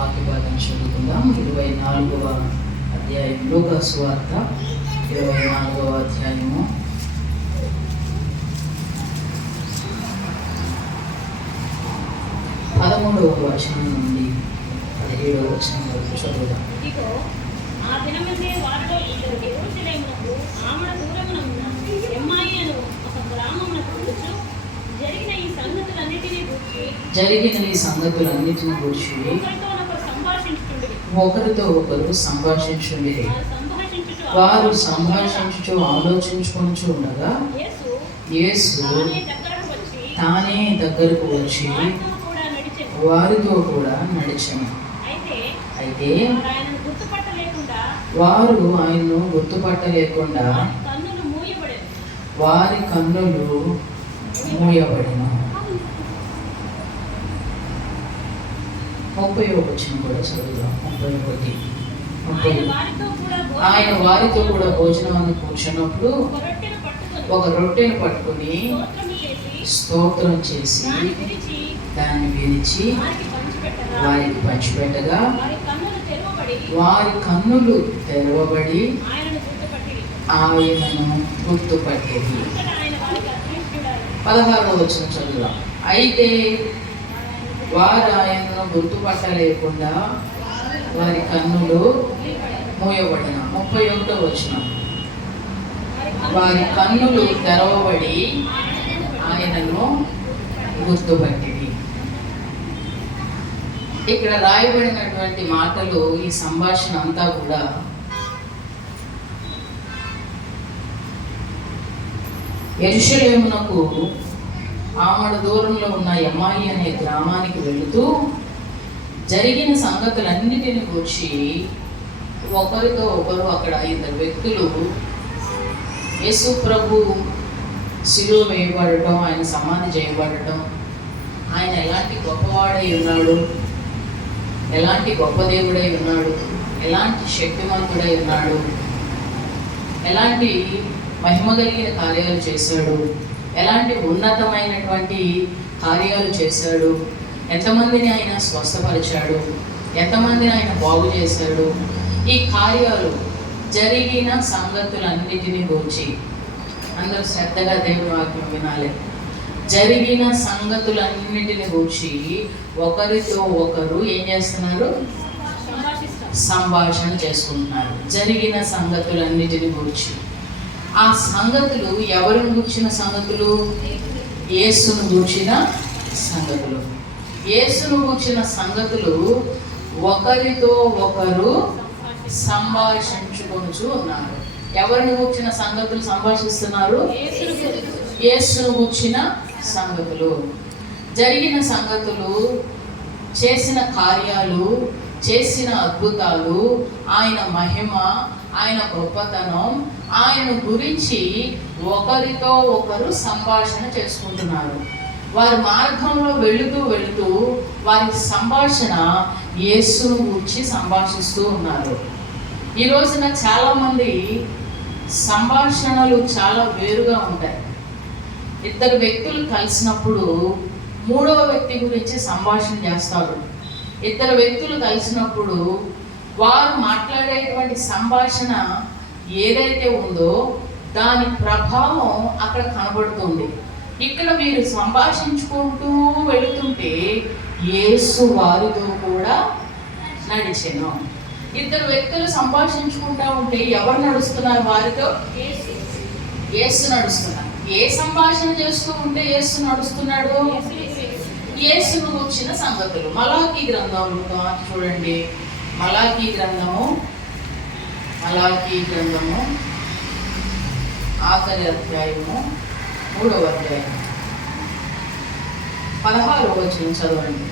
వాక్య భాగం చదువుకుందాం. 24వ అధ్యాయం, లూకా సువార్త 24వ అధ్యాయము 13వ వచనం నుండి 17వ వచనం వరకు చదువుదాం. ఆ దినమందే వారిలో ఇద్దరు యెరూషలేమునకు ఆమడ దూరమున ఉన్న ఎమ్మాయి అను ఒక గ్రామమునకు వచ్చి జరిగిన ఈ సంగతులన్నిటిని గూర్చి ఒకరితో ఒకరు సంభాషించుండిరి. వారు సంభాషించుచు ఆలోచించుకొనుచు ఉండగా యేసు తానే దగ్గరకు వచ్చి వారితో కూడా నడిచెను. అయితే వారు ఆయన్ను గుర్తుపట్టలేకుండా వారి కన్నులు మూయబడిన. 30వ వచనం కూడా చదువుదాం. 31. ఆయన వారితో కూడా భోజనం కూర్చున్నప్పుడు ఒక రొట్టెను పట్టుకుని స్తోత్రం చేసి దాన్ని విరిచి వారికి పంచిపెట్టగా వారి కన్నులు తెరవబడి ఆయనను గుర్తుపట్టేది. 16వ వచనం చదువుదాం. అయితే వారు ఆయనను గుర్తుపట్టలేకుండా వారి కన్నులు మూయబడిన. 31వ వచనం. వారి కన్నులు తెరవబడి ఆయనను గుర్తుపట్టేది. ఇక్కడ రాయబడినటువంటి మాటలు, ఈ సంభాషణ అంతా కూడా యెరూషలేమునకు ఆమడ దూరంలో ఉన్న ఎమ్మాయి అనే గ్రామానికి వెళుతూ జరిగిన సంగతులన్నిటిని గురించి ఒకరితో ఒకరు, అక్కడ ఇద్దరు వ్యక్తులు యేసు ప్రభు శిలువ వేయబడటం, ఆయన సమాధి చేయబడటం, ఆయన ఎలాంటి గొప్పవాడై ఉన్నాడు, ఎలాంటి గొప్ప దేవుడై ఉన్నాడు, ఎలాంటి శక్తివంతుడై ఉన్నాడు, ఎలాంటి మహిమ కలిగిన కార్యాలు చేశాడు, ఎలాంటి ఉన్నతమైనటువంటి కార్యాలు చేశాడు, ఎంతమందిని ఆయన స్వస్థపరిచాడు, ఎంతమందిని ఆయన బాగు చేశాడు, ఈ కార్యాలు జరిగిన సంగతులన్నిటిని గురించి అందరూ శ్రద్ధగా దేవుని వాక్యం వినాలి. జరిగిన సంగతులన్నిటిని గురించి ఒకరితో ఒకరు ఏం చేస్తున్నారు? సంభాషణ చేసుకుంటున్నారు. జరిగిన సంగతులన్నిటిని గురించి. ఆ సంగతులు ఎవరిని గూర్చిన సంగతులు? యేసును గూర్చిన సంగతులు. యేసును గూర్చిన సంగతులు ఒకరితో ఒకరు సంభాషించుకొనుచు ఉన్నారు. ఎవరిని గూర్చిన సంగతులు సంభాషిస్తున్నారు? యేసును గూర్చిన సంగతులు. జరిగిన సంగతులు, చేసిన కార్యాలు, చేసిన అద్భుతాలు, ఆయన మహిమ, ఆయన గొప్పతనం, ఆయన గురించి ఒకరితో ఒకరు సంభాషణ చేసుకుంటున్నారు. వారి మార్గంలో వెళుతూ వారి సంభాషణ యేసును గురించి సంభాషిస్తూ ఉన్నారు. ఈ రోజున చాలామంది సంభాషణలు చాలా వేరుగా ఉంటాయి. ఇద్దరు వ్యక్తులు కలిసినప్పుడు మూడవ వ్యక్తి గురించి సంభాషణ చేస్తారు. ఇద్దరు వ్యక్తులు కలిసినప్పుడు వారు మాట్లాడేటువంటి సంభాషణ ఏదైతే ఉందో దాని ప్రభావం అక్కడ కనబడుతుంది. ఇక్కడ మీరు సంభాషించుకుంటూ వెళుతుంటే యేసు వారితో కూడా నడిచెను. ఇద్దరు వ్యక్తులు సంభాషించుకుంటూ ఉంటే ఎవరు నడుస్తున్నారు వారితో? యేసు నడుస్తున్నారు. ఏ సంభాషణ చేస్తూ ఉంటే యేసు నడుస్తున్నాడు? యేసును వచ్చిన సంగతులు. మలాకీ గ్రంథంలో చూడండి. మలాకీ గ్రంథము ఆఖరి అధ్యాయము 3వ అధ్యాయం 16వ వచనం చదవండి.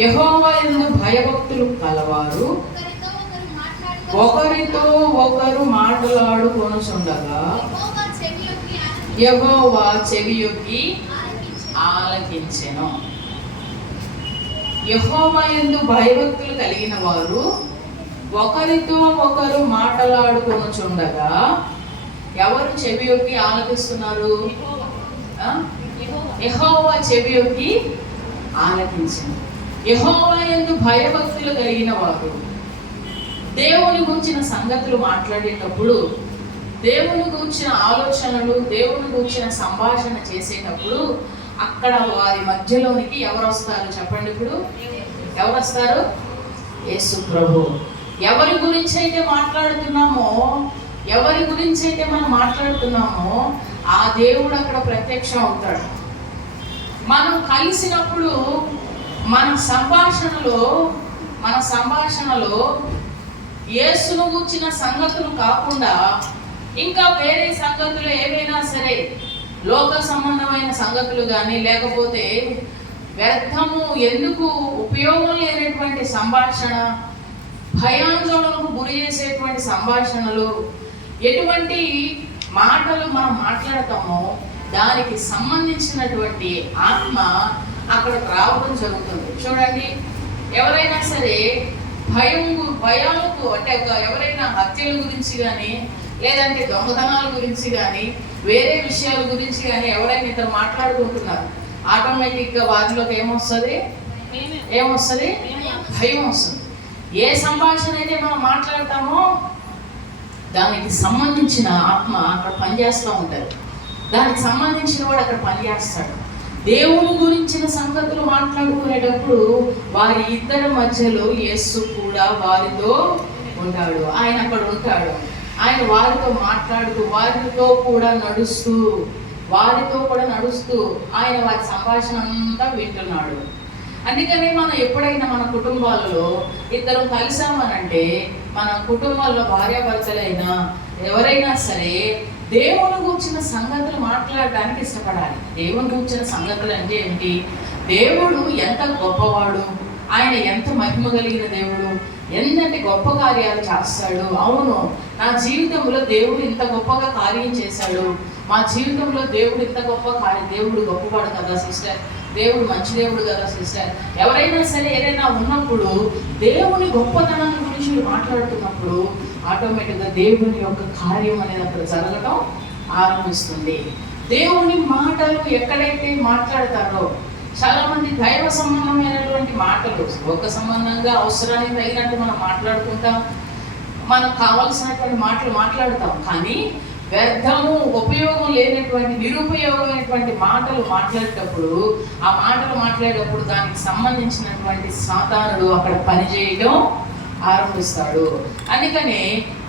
యెహోవా యందు భయభక్తులు కలవారు ఒకరితో ఒకరు మాట్లాడుకొనుచుండగా యెహోవా చెవియొగ్గి ఆలకించెను. యెహోవా యందు భయభక్తులు కలిగిన వారు ఒకరితో ఒకరు మాట్లాడుకొనుచుండగా ఎవరు చెవియొగ్గి ఆలకిస్తున్నారు? యెహోవా చెవియొగ్గి ఆలకించింది. యెహోవా యందు భయభక్తులు కలిగిన వారు దేవుని గురించిన సంగతులు మాట్లాడేటప్పుడు, దేవుని గురించిన ఆలోచనలు, దేవుని గురించిన సంభాషణ చేసేటప్పుడు అక్కడ వారి మధ్యలోనికి ఎవరు వస్తారు చెప్పండి? ఇప్పుడు ఎవరు వస్తారు? యేసు ప్రభు. ఎవరి గురించి అయితే మాట్లాడుతున్నామో, ఎవరి గురించి అయితే మనం మాట్లాడుతున్నామో ఆ దేవుడు అక్కడ ప్రత్యక్షం అవుతాడు. మనం కలిసినప్పుడు మన సంభాషణలో యేసును గూర్చిన సంగతులు కాకుండా ఇంకా వేరే సంగతులు ఏవైనా సరే, లోక సంబంధమైన సంగతులు కానీ, లేకపోతే వ్యర్థము, ఎందుకు ఉపయోగం లేనటువంటి సంభాషణ, భయాందోళనకు గురి చేసేటువంటి సంభాషణలు, ఎటువంటి మాటలు మనం మాట్లాడతామో దానికి సంబంధించినటువంటి ఆత్మ అక్కడికి రావడం జరుగుతుంది. చూడండి, ఎవరైనా సరే భయాలకు అంటే ఎవరైనా హత్యల గురించి కానీ, లేదంటే దొంగతనాల గురించి కానీ, వేరే విషయాల గురించి కానీ ఎవరైనా ఇద్దరు మాట్లాడుకుంటున్నారు, ఆటోమేటిక్గా వారిలోకి ఏమొస్తుంది? భయం వస్తుంది. ఏ సంభాషణ అయితే మనం మాట్లాడతామో దానికి సంబంధించిన ఆత్మ అక్కడ పనిచేస్తూ ఉంటుంది. దానికి సంబంధించిన వాడు అక్కడ పనిచేస్తాడు. దేవుని గురించిన సంగతులు మాట్లాడుకునేటప్పుడు వారి ఇద్దరి మధ్యలో యేసు కూడా వారితో ఉంటాడు. ఆయన అక్కడ ఉంటాడు. ఆయన వారితో మాట్లాడుతూ, వారితో కూడా నడుస్తూ ఆయన వారి సంభాషణ అంతా వింటున్నాడు. అందుకని మనం ఎప్పుడైనా మన కుటుంబాలలో ఇద్దరు కలిసామనంటే, మన కుటుంబాల్లో భార్యాభర్తలైనా ఎవరైనా సరే దేవుని గురించిన సంగతులు మాట్లాడడానికి ఇష్టపడాలి. దేవుని గురించిన సంగతులు అంటే ఏంటి? దేవుడు ఎంత గొప్పవాడు, ఆయన ఎంత మహిమ కలిగిన దేవుడు, ఎంతంటే గొప్ప కార్యాలు చేస్తాడు. అవును, నా జీవితంలో దేవుడు ఇంత గొప్పగా కార్యం చేశాడు, మా జీవితంలో దేవుడు ఇంత గొప్ప దేవుడు గొప్పవాడు కదా సిస్టర్, దేవుడు మంచి దేవుడు కదా సిస్టర్. ఎవరైనా సరే ఏదైనా ఉన్నప్పుడు దేవుని గొప్పతనాన్ని గురించి మాట్లాడుతున్నప్పుడు ఆటోమేటిక్గా దేవుని యొక్క కార్యం అనేది అక్కడ జరగడం ఆరంభిస్తుంది. దేవుని మాటలు ఎక్కడైతే మాట్లాడతారో, చాలా మంది దైవ సంబంధమైనటువంటి మాటలు, లోక సంబంధంగా అవసరానికి తగినట్టు మనం మాట్లాడుకుంటాం, మనకు కావాల్సినటువంటి మాటలు మాట్లాడతాం. కానీ వ్యర్థము, ఉపయోగం లేనటువంటి, నిరుపయోగమైనటువంటి మాటలు మాట్లాడేటప్పుడు, ఆ మాటలు మాట్లాడేటప్పుడు దానికి సంబంధించినటువంటి సాతానుడు అక్కడ పనిచేయడం ఆరంభిస్తాడు. అందుకని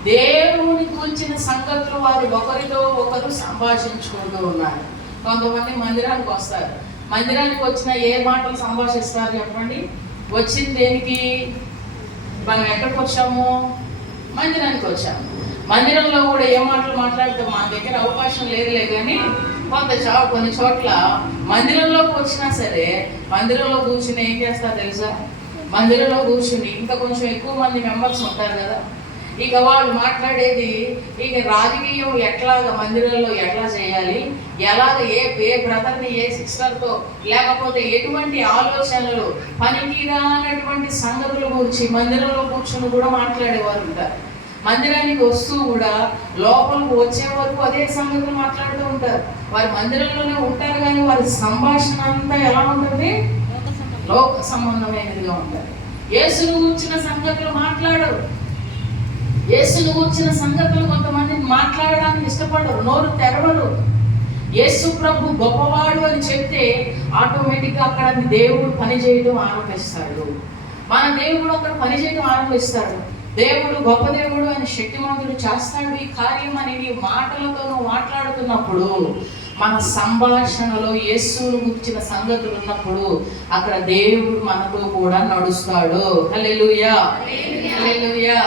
దేవుని గురించిన సంగతులు వారు ఒకరితో ఒకరు సంభాషించుకుంటూ ఉన్నారు. కొంతమంది మందిరానికి వస్తారు. మందిరానికి వచ్చిన ఏ మాటలు సంభాషిస్తారు చెప్పండి? వచ్చింది దేనికి? మనం ఎక్కడికి వచ్చాము? మందిరానికి వచ్చాము. మందిరంలో కూడా ఏ మాటలు మాట్లాడితే మన దగ్గర అవకాశం లేదులే, కానీ కొన్ని చోట్ల మందిరంలోకి వచ్చినా సరే మందిరంలో కూర్చుని ఏం చేస్తారు తెలుసా? మందిరంలో కూర్చుని ఇంకా కొంచెం ఎక్కువ మంది మెంబర్స్ ఉంటారు కదా, ఇక వాళ్ళు మాట్లాడేది ఇక రాజకీయం ఎట్లాగా మందిరంలో ఎట్లా చేయాలి, ఎలాగ ఏ బ్రదర్ని ఏ సిస్టర్తో, లేకపోతే ఎటువంటి ఆలోచనలు, పనికిరానటువంటి సంగతుల గురించి మందిరంలో కూర్చుని కూడా మాట్లాడేవారు ఉంటారు. మందిరానికి వస్తూ కూడా లోపలికి వచ్చే వరకు అదే సంగతులు మాట్లాడుతూ ఉంటారు. వారి మందిరంలోనే ఉంటారు, కానీ వారి సంభాషణ అంతా ఎలా ఉంటుంది? లోక సంబంధమైనదిగా ఉంటుంది. యేసును గురించిన సంగతులు మాట్లాడరు. యేసును గురించిన సంగతులు కొంతమంది మాట్లాడడానికి ఇష్టపడరు, నోరు తెరవరు. యేసు ప్రభు గొప్పవాడు అని చెప్తే ఆటోమేటిక్గా అక్కడ దేవుడు పనిచేయడం ఆరంభిస్తాడు. మన దేవుడు అక్కడ పనిచేయడం ఆరంభిస్తాడు. దేవుడు గొప్ప దేవుడు అని శక్తిమంతుడు చేస్తాడు ఈ కార్యం అని నీ మాటలతో నువ్వు మాట్లాడుతున్నప్పుడు, మన సంభాషణలో యేసును గురించిన సంగతులు ఉన్నప్పుడు అక్కడ దేవుడు మనతో కూడా నడుస్తాడు. హల్లెలూయా, హల్లెలూయా.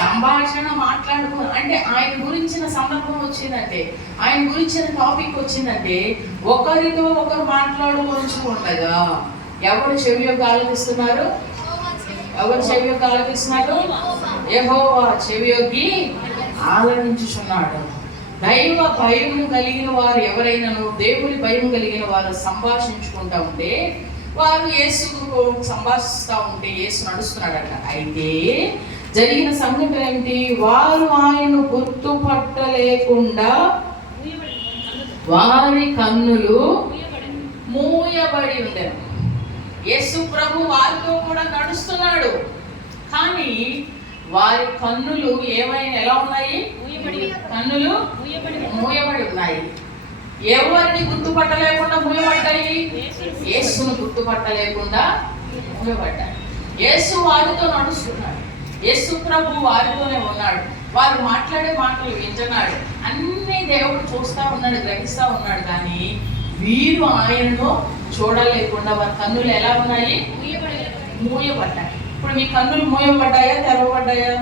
సంభాషణ మాట్లాడుకో అంటే ఆయన గురించిన సందర్భం వచ్చిందంటే, ఆయన గురించిన టాపిక్ వచ్చిందంటే ఒకరితో ఒకరు మాట్లాడుకోవచ్చు ఉండగా ఎవరు చెవి యొక్క ఆలోచిస్తున్నారు? ఎవరు చెవి యొక్క ఆలోచిస్తున్నారు? యెహోవా చెవి యొగ్గి ఆలకించుచున్నాడు. దైవ భయం కలిగిన వారు ఎవరైనాను, దేవుని భయం కలిగిన వారు సంభాషించుకుంటా ఉంటే, వారు యేసు సంభాషిస్తూ ఉంటే యేసు నడుస్తున్నాడట. అయితే జరిగిన సంఘటన ఏమిటి? వారు ఆయన్ను గుర్తుపట్టలేకుండా వారి కన్నులు మూయబడి ఉండేవి. యేసు ప్రభు వారితో కూడా నడుస్తున్నాడు. కానీ వారి కన్నులు ఎలా ఉన్నాయి? కన్నులు మూయబడి ఉన్నాయి. ఎవరిని గుర్తుపట్టలేకుండా మూయబడ్డాయి? యేసును గుర్తుపట్టలేకుండా మూయబడ్డాయి. యేసు వారితో నడుస్తున్నాడు. యేసు ప్రభు వారితోనే ఉన్నాడు. వారు మాట్లాడే మాటలు వింటున్నాడు. అన్ని దేవుడు చూస్తూ ఉన్నాడు, గ్రహిస్తూ ఉన్నాడు. కానీ వీరు ఆయనను చూడలేకుండా వారి కన్నులు ఎలా ఉన్నాయి? మూయబడ్డాయి. ఇప్పుడు మీ కన్నులు మూయబడ్డాయా, తెరవబడ్డాయా?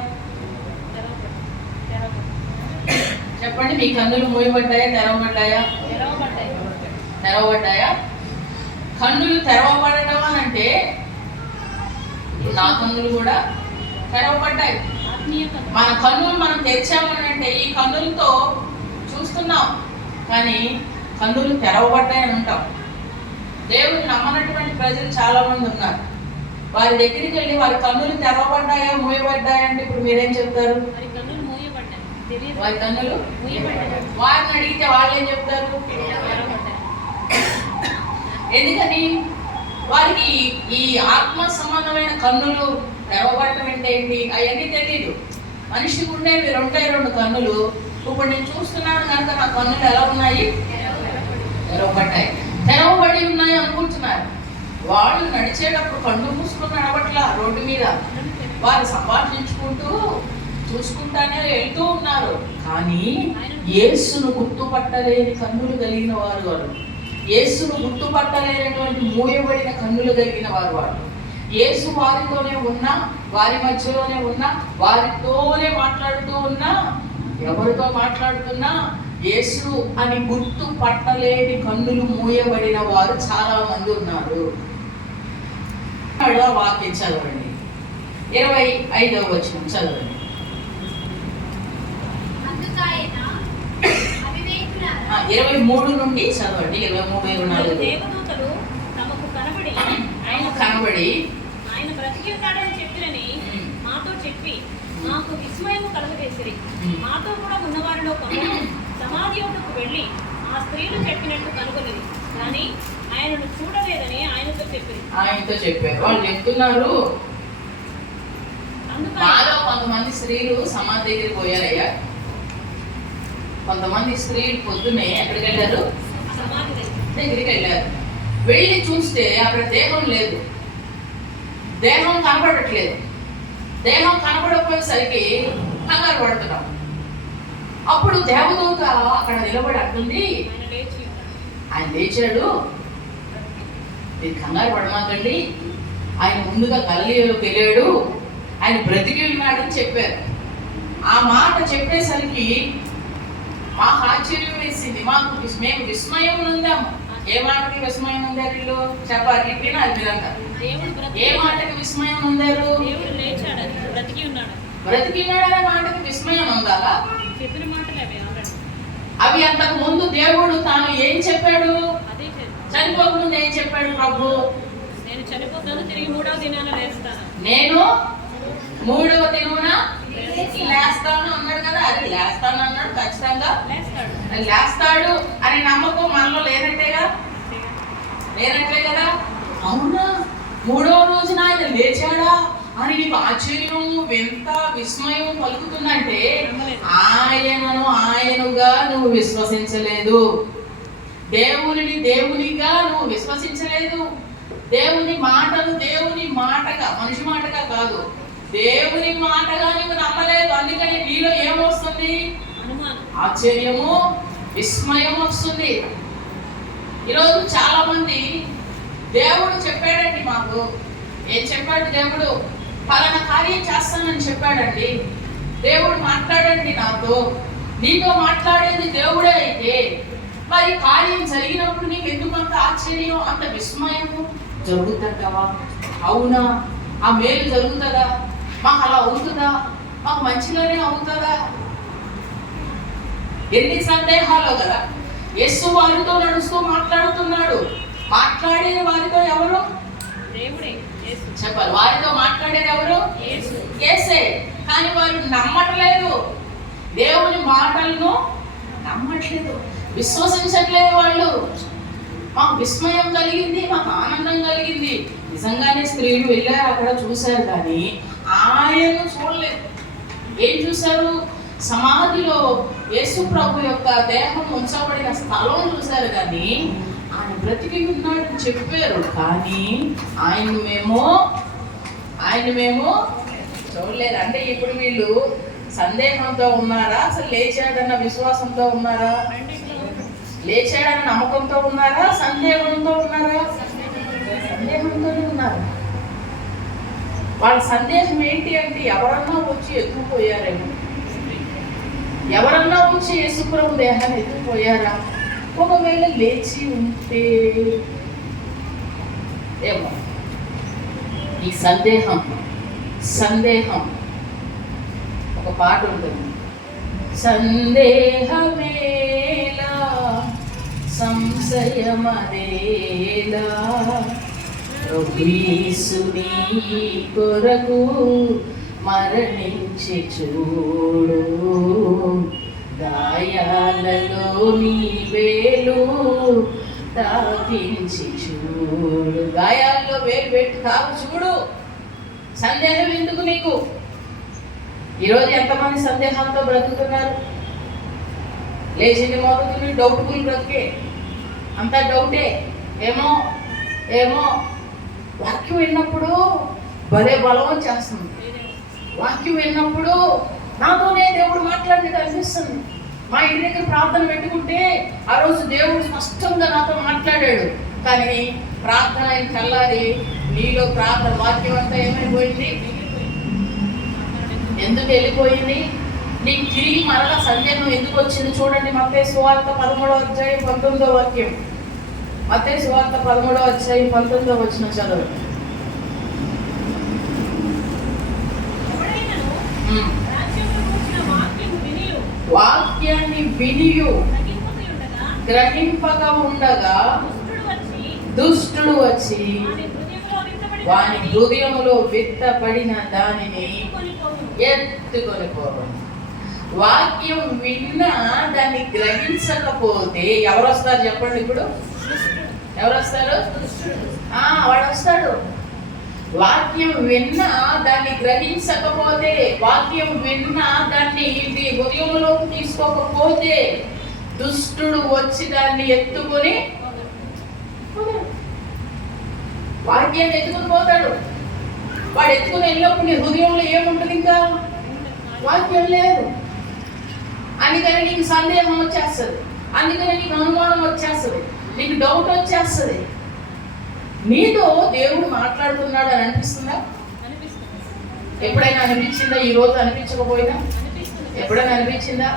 చెప్పండి, మీ కన్నులు మూయబడ్డాయా, తెరవబడ్డాయా? తెరవబడ్డాయా? కన్నులు తెరవబడడం అని అంటే నా కన్నులు కూడా తెరవబడ్డాయి. మన కన్నులు మనం తెచ్చామని అంటే ఈ కన్నులతో చూస్తున్నాం, కానీ కన్నులు తెరవబడ్డాయి అని ఉంటాం. దేవుడు నమ్మనటువంటి ప్రజలు చాలా మంది ఉన్నారు. వారి దగ్గరికి వెళ్ళి వారి కన్నులు తెరవబడ్డాయా, మూయబడ్డాయా అంటే ఇప్పుడు మీరేం చెప్తారు? వారి కన్నులు వారిని అడిగితే వాళ్ళు ఏం చెప్తారు? ఎందుకని? వారికి ఈ ఆత్మ సంబంధమైన కన్నులు తెరవబడటం ఏంటి అవన్నీ తెలియదు. మనిషికి ఉండేవి రెండు కన్నులు. ఇప్పుడు నేను చూస్తున్నాను కనుక నా కన్నులు ఎలా ఉన్నాయి? తెరవబడ్డాయి. తెరవబడి ఉన్నాయి అనుకుంటున్నారు. వాళ్ళు నడిచేటప్పుడు కన్ను మూసుకొని నడవట్లా రోడ్డు మీద. వారు సంభాషించుకుంటూ చూసుకుంటానే వెళ్తూ ఉన్నారు. కానీ యేసును గుర్తుపట్టలేని కన్నులు కలిగిన వారు వాళ్ళు. యేసును గుర్తుపట్టలేనటువంటి మూయబడిన కన్నులు కలిగిన వారు వాళ్ళు. యేసు వారితోనే ఉన్నా, వారి మధ్యలోనే ఉన్నా, వారితోనే మాట్లాడుతూ ఉన్నా, ఎవరితో మాట్లాడుతున్నా యేసు అని గుర్తుపట్టలేని కన్నులు మూయబడిన వారు చాలా మంది ఉన్నారు. వాక్యం చదవండి, 25వ వచనం చదవండి. 23 నుండి చదవండి. 23, 24. దేవదూతలు తమకు కనబడి ఆయన బ్రతికి ఉన్నాడని చెప్పిరని మాతో చెప్పి మాకు విస్మయము కలుగజేసిరి. మాతో కూడా ఉన్నవారిలో కొందరు సమాధి యొద్దకు వెళ్ళి ఆ స్త్రీలు చెప్పినట్టు కనుగొనిది, కానీ ఆయనను చూడలేదని ఆయనతో చెప్పారు. వాళ్ళు చెప్తున్నారు, మాలో కొంతమంది స్త్రీలు సమాధి దగ్గరికి పోయారయ్యా. కొంతమంది స్త్రీలు పొద్దున్నే ఎక్కడికి వెళ్ళారు? సమాధి దగ్గరికి వెళ్ళారు. వెళ్ళి చూస్తే అక్కడ దేహం లేదు, దేహం కనబడట్లేదు. దేహం కనబడకపోయేసరికి కంగారు పడుతున్నాం. అప్పుడు దేవదూత అక్కడ నిలబడి అంటుంది, ఆయన లేచాడు, మీరు కంగారు పడమాకండి, ఆయన ముందుగా గలిలయలోకి వెళ్ళాడు, ఆయన బ్రతికి ఉన్నాడని చెప్పారు. ఆ మాట చెప్పేసరికి మాకు ఆశ్చర్యం వేసింది. మేము విస్మయం ఉందాము. ఏ మాటకి విస్మయం ఉందారు వీళ్ళు? చెప్పాలి, చెప్పినా అది మీరంటారు. ఏ మాటకి విస్మయం ఉందారు? బ్రతికి ఉన్నాడనే మాటకి విస్మయం ఉందాలా? అవి అంతకు ముందు దేవుడు తాను ఏం చెప్పాడు? చనిపోకముందు ఏం చెప్పాడు ప్రభు? నేను చనిపోతాను, తిరిగి 3వ దినాన లేస్తాను. నేను 3వ దినాన లేస్తాను అన్నాడు కదా. అది లేస్తాను అన్నాడు, ఖచ్చితంగా లేస్తాడు అనే నమ్మకం మనలో లేనట్లే కదా. అవునా, 3వ రోజున ఆయన లేచాడా అని నీకు ఆశ్చర్యం, వింత, విస్మయం పలుకుతుందంటే ఆయనగా నువ్వు విశ్వసించలేదు. దేవునిని దేవునిగా నువ్వు విశ్వసించలేదు. దేవుని మాటను దేవుని మాటగా, మనిషి మాటగా కాదు, దేవుని మాటగా నువ్వు నమ్మలేదు. అందుకని నీలో ఏమొస్తుంది? ఆశ్చర్యము, విస్మయం వస్తుంది. ఈరోజు చాలా మంది దేవుడు చెప్పాడండి మాకు. ఏం చెప్పాడు దేవుడు? పలానా కార్యం చేస్తానని చెప్పాడండి. దేవుడు మాట్లాడండి నాతో. నీతో మాట్లాడేది దేవుడే అయితే మరి కార్యం జరిగినప్పుడు నీకు ఎందుకు అంత ఆశ్చర్యం, అంత విస్మయము? జరుగుతుంటావా? అవునా, ఆ మేలు జరుగుతుందా? మాకు అలా అవుతుందా? మాకు మంచిగానే అవుతుందా? ఎన్ని సందేహాలు కదా. యేసు వారితో నడుస్తూ మాట్లాడుతున్నాడు. మాట్లాడేది వారితో ఎవరు? దేవుడే. చెప్పాలి, వారితో మాట్లాడేది ఎవరు? యేసే. కానీ వారు నమ్మట్లేదు, దేవుని మాటలను నమ్మట్లేదు, విశ్వసించట్లేదు. వాళ్ళు మాకు విస్మయం కలిగింది, మాకు ఆనందం కలిగింది. నిజంగానే స్త్రీలు వెళ్ళారు, అక్కడ చూశారు, కానీ ఆయన చూడలేదు. ఏం చూశారు? సమాధిలో యేసు ప్రభు యొక్క దేహం ఉంచబడిన స్థలం చూశారు, కానీ ఆయన బ్రతికి ఉన్నాడని చెప్పారు, కానీ ఆయన మేము చూడలేదు. అంటే ఇప్పుడు వీళ్ళు సందేహంతో ఉన్నారా, అసలు లేచాడన్న విశ్వాసంతో ఉన్నారా? లేచాడన్న నమ్మకంతో ఉన్నారా, సందేహంతో ఉన్నారా? సందేహంతోనే ఉన్నారు. వాళ్ళ సందేహం ఏంటి అంటే ఎవరన్నా వచ్చి ఎత్తుకుపోయారేమో, ఎవరన్నా వచ్చి యేసుప్రభు దేహాన్ని ఎత్తుకుపోయారా, ఒకవేళ లేచి ఉంటే ఏమో. ఈ సందేహం ఒక పాట ఉంటుంది, సందేహమేలా సంశయమదేలా యేసుని కొరకు మరణించి చూడు, గాయాలలో నీ వేలు తాకించి చూడు. గాయాల్లో వేలు పెట్టి తాకు చూడు. సందేహం ఎందుకు నీకు? ఈరోజు ఎంతమంది సందేహాలతో బ్రతుకుతున్నారు? లేచింది మొదలుని డౌట్ఫుల్ బ్రతికే, అంతా డౌటే. ఏమో వాక్యం విన్నప్పుడు భలే బలం వచ్చేస్తుంది. వాక్యం విన్నప్పుడు నాతోనే దేవుడు మాట్లాడినట్టు అనిపిస్తుంది. మా ఇంటి దగ్గర ప్రార్థన పెట్టుకుంటే ఆ రోజు దేవుడు స్పష్టంగా నాతో మాట్లాడాడు, కానీ ప్రార్థన తెల్లారి నీలో ప్రార్థన వాక్యం అంతా ఏమైపోయింది? ఎందుకు వెళ్ళిపోయింది? నీకు తిరిగి మరలా సందేహం ఎందుకు వచ్చింది? చూడండి, మత్తయి సువార్త 13వ అధ్యాయం 19వ వాక్యం. మత్తయి సువార్త 13వ అధ్యాయం 19వ వచనం చదువు. వాక్యాన్ని వినియు గ్రహింపగా ఉండగా దుష్టుడు వచ్చి వాని హృదయములో విత్తబడిన దానిని ఎత్తుకొని పోవడం. వాక్యం విన్నా దాన్ని గ్రహించకపోతే ఎవరు వస్తారు చెప్పండి? ఇప్పుడు ఎవరు వస్తారు? వాడు వస్తాడు. వాక్యం విన్నా దాన్ని గ్రహించకపోతే, వాక్యం విన్నా దాన్ని హృదయంలోకి తీసుకోకపోతే దుష్టుడు వచ్చి దాన్ని ఎత్తుకొని వాక్యాన్ని ఎత్తుకుని పోతాడు. వాడు ఎత్తుకుని వెళ్ళినప్పుడు నీ హృదయంలో ఏముంటుంది? ఇంకా వాక్యం లేదు. అందుకని నీకు సందేహం వచ్చేస్తుంది, అందుకని నీకు అనుమానం వచ్చేస్తుంది, నీకు డౌట్ వచ్చేస్తుంది. నీతో దేవుడు మాట్లాడుతున్నాడు అని అనిపిస్తుందా? ఎప్పుడైనా అనిపించిందా? ఈ రోజు అనిపించకపోయినా ఎప్పుడైనా అనిపించిందా?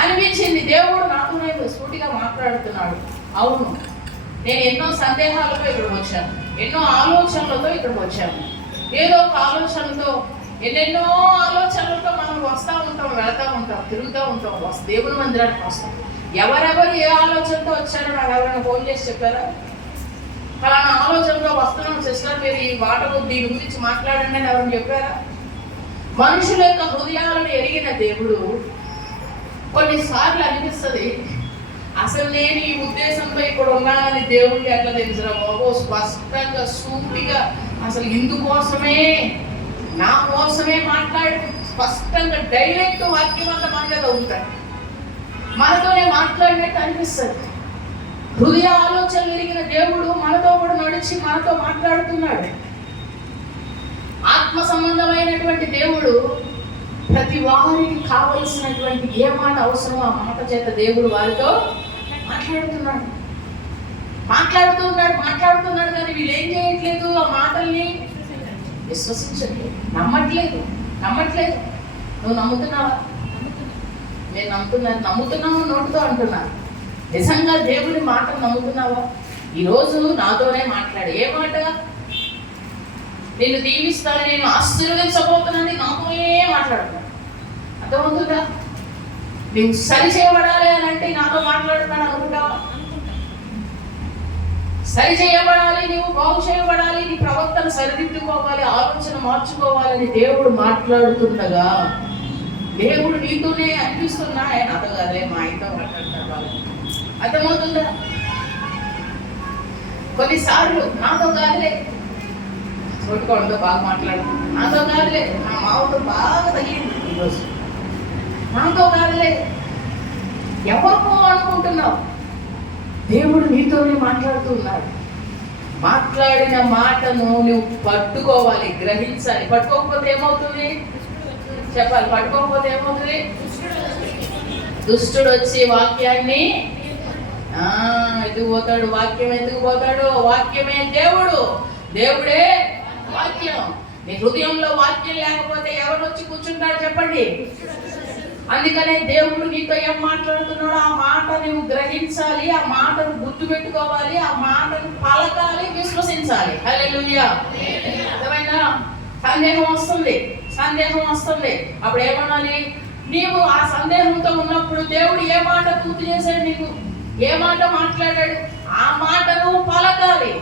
అనిపించింది. దేవుడు నాతోనే సూటిగా మాట్లాడుతున్నాడు. అవును, నేను ఎన్నో సందేహాలతో ఇక్కడికి వచ్చాను, ఎన్నో ఆలోచనలతో ఇక్కడికి వచ్చాను. ఏదో ఒక ఆలోచనతో, ఎన్నెన్నో ఆలోచనలతో మనం వస్తూ ఉంటాం, వెళతా ఉంటాం, తిరుగుతూ ఉంటాం, దేవుని మందిరానికి వస్తాం. ఎవరెవరు ఏ ఆలోచనతో వచ్చారో నాకు ఎవరైనా ఫోన్ చేసి చెప్పారా? ఫలానా ఆలోచనతో వస్తున్నాం సిస్టర్, మీరు ఈ వాటర్ దీని గురించి మాట్లాడండి అని ఎవరైనా చెప్పారా? మనుషుల యొక్క హృదయాలను ఎరిగిన దేవుడు కొన్నిసార్లు అనిపిస్తుంది, అసలు నేను ఈ ఉద్దేశంతో ఇప్పుడు ఉన్నానని దేవుడికి ఎట్లా తెలుసురా బాబు? స్పష్టంగా సూటిగా అసలు ఇందుకోసమే, నా కోసమే మాట్లాడి స్పష్టంగా డైరెక్ట్ వాక్యం అంతా మన మీద ఉంటాయి, మనతోనే మాట్లాడినట్టు అనిపిస్తుంది. హృదయ ఆలోచనలు ఎరిగిన దేవుడు మనతో కూడా నడిచి మనతో మాట్లాడుతున్నాడు. ఆత్మ సంబంధమైనటువంటి దేవుడు ప్రతి వారికి కావలసినటువంటి ఏ మాట అవసరమో ఆ మాట చేత దేవుడు వారితో మాట్లాడుతున్నాడు కానీ వీళ్ళు ఏం చేయట్లేదు? ఆ మాటల్ని విశ్వసించట్లేదు, నమ్మట్లేదు. నువ్వు నమ్ముతున్నావా? నేను నమ్ముతున్నావు నోటితో అంటున్నాను. నిజంగా దేవుడి మాటలు నమ్ముతున్నావా? ఈరోజు నాతోనే మాట్లాడు. ఏ మాట? నేను దీవిస్తాను, నేను ఆశీర్వదించబోతున్నాను, నాతోనే మాట్లాడుతున్నాను. అర్థమవుతుందా? నువ్వు సరి చేయబడాలి అని అంటే నాతో మాట్లాడుతున్నాను అనుకుంటావా? సరి చేయబడాలి, నువ్వు బాగు చేయబడాలి, నీ ప్రవర్తన సరిదిద్దుకోవాలి, ఆలోచన మార్చుకోవాలని దేవుడు మాట్లాడుతుండగా దేవుడు నీతోనే అనిపిస్తున్నా నాతో కదే మా ఆయనతో మాట్లాడతాడు. అర్థమవుతుందా? కొన్నిసార్లు నాతో కాదులే, కొట్టుకోవడంతో బాగా మాట్లాడుతున్నాను. నాతో కాదులే, నా మావుతో బాగా తగిలింది ఈరోజు. నాతో కాదులే, ఎవరికో అనుకుంటున్నావు. దేవుడు నీతోనే మాట్లాడుతూ ఉన్నాడు. మాట్లాడిన మాటను నువ్వు పట్టుకోవాలి, గ్రహించాలి. పట్టుకోకపోతే ఏమవుతుంది చెప్పాలి. పట్టుకోకపోతే ఏమవుతుంది? దుష్టుడు వచ్చి వాక్యాన్ని ఎందుకు పోతాడు? వాక్యం ఎందుకు పోతాడు? వాక్యమే దేవుడు, దేవుడే వాక్యం. నీ హృదయంలో వాక్యం లేకపోతే ఎవరు వచ్చి కూర్చుంటారు చెప్పండి? అందుకనే దేవుడు నీతో ఏం మాట్లాడుతున్నాడో ఆ మాట నువ్వు గ్రహించాలి, ఆ మాటను గుర్తు పెట్టుకోవాలి, ఆ మాటను పలకాలి, విశ్వసించాలి. హల్లెలూయా. అర్థమైందా? సందేహం వస్తుంది. అప్పుడు ఏమనాలి? నీవు ఆ సందేహంతో ఉన్నప్పుడు దేవుడు ఏ మాట పూర్తి చేశాడు, నీకు ఏ మాట మాట్లాడాడు, ఆ మాటను పలకాలి,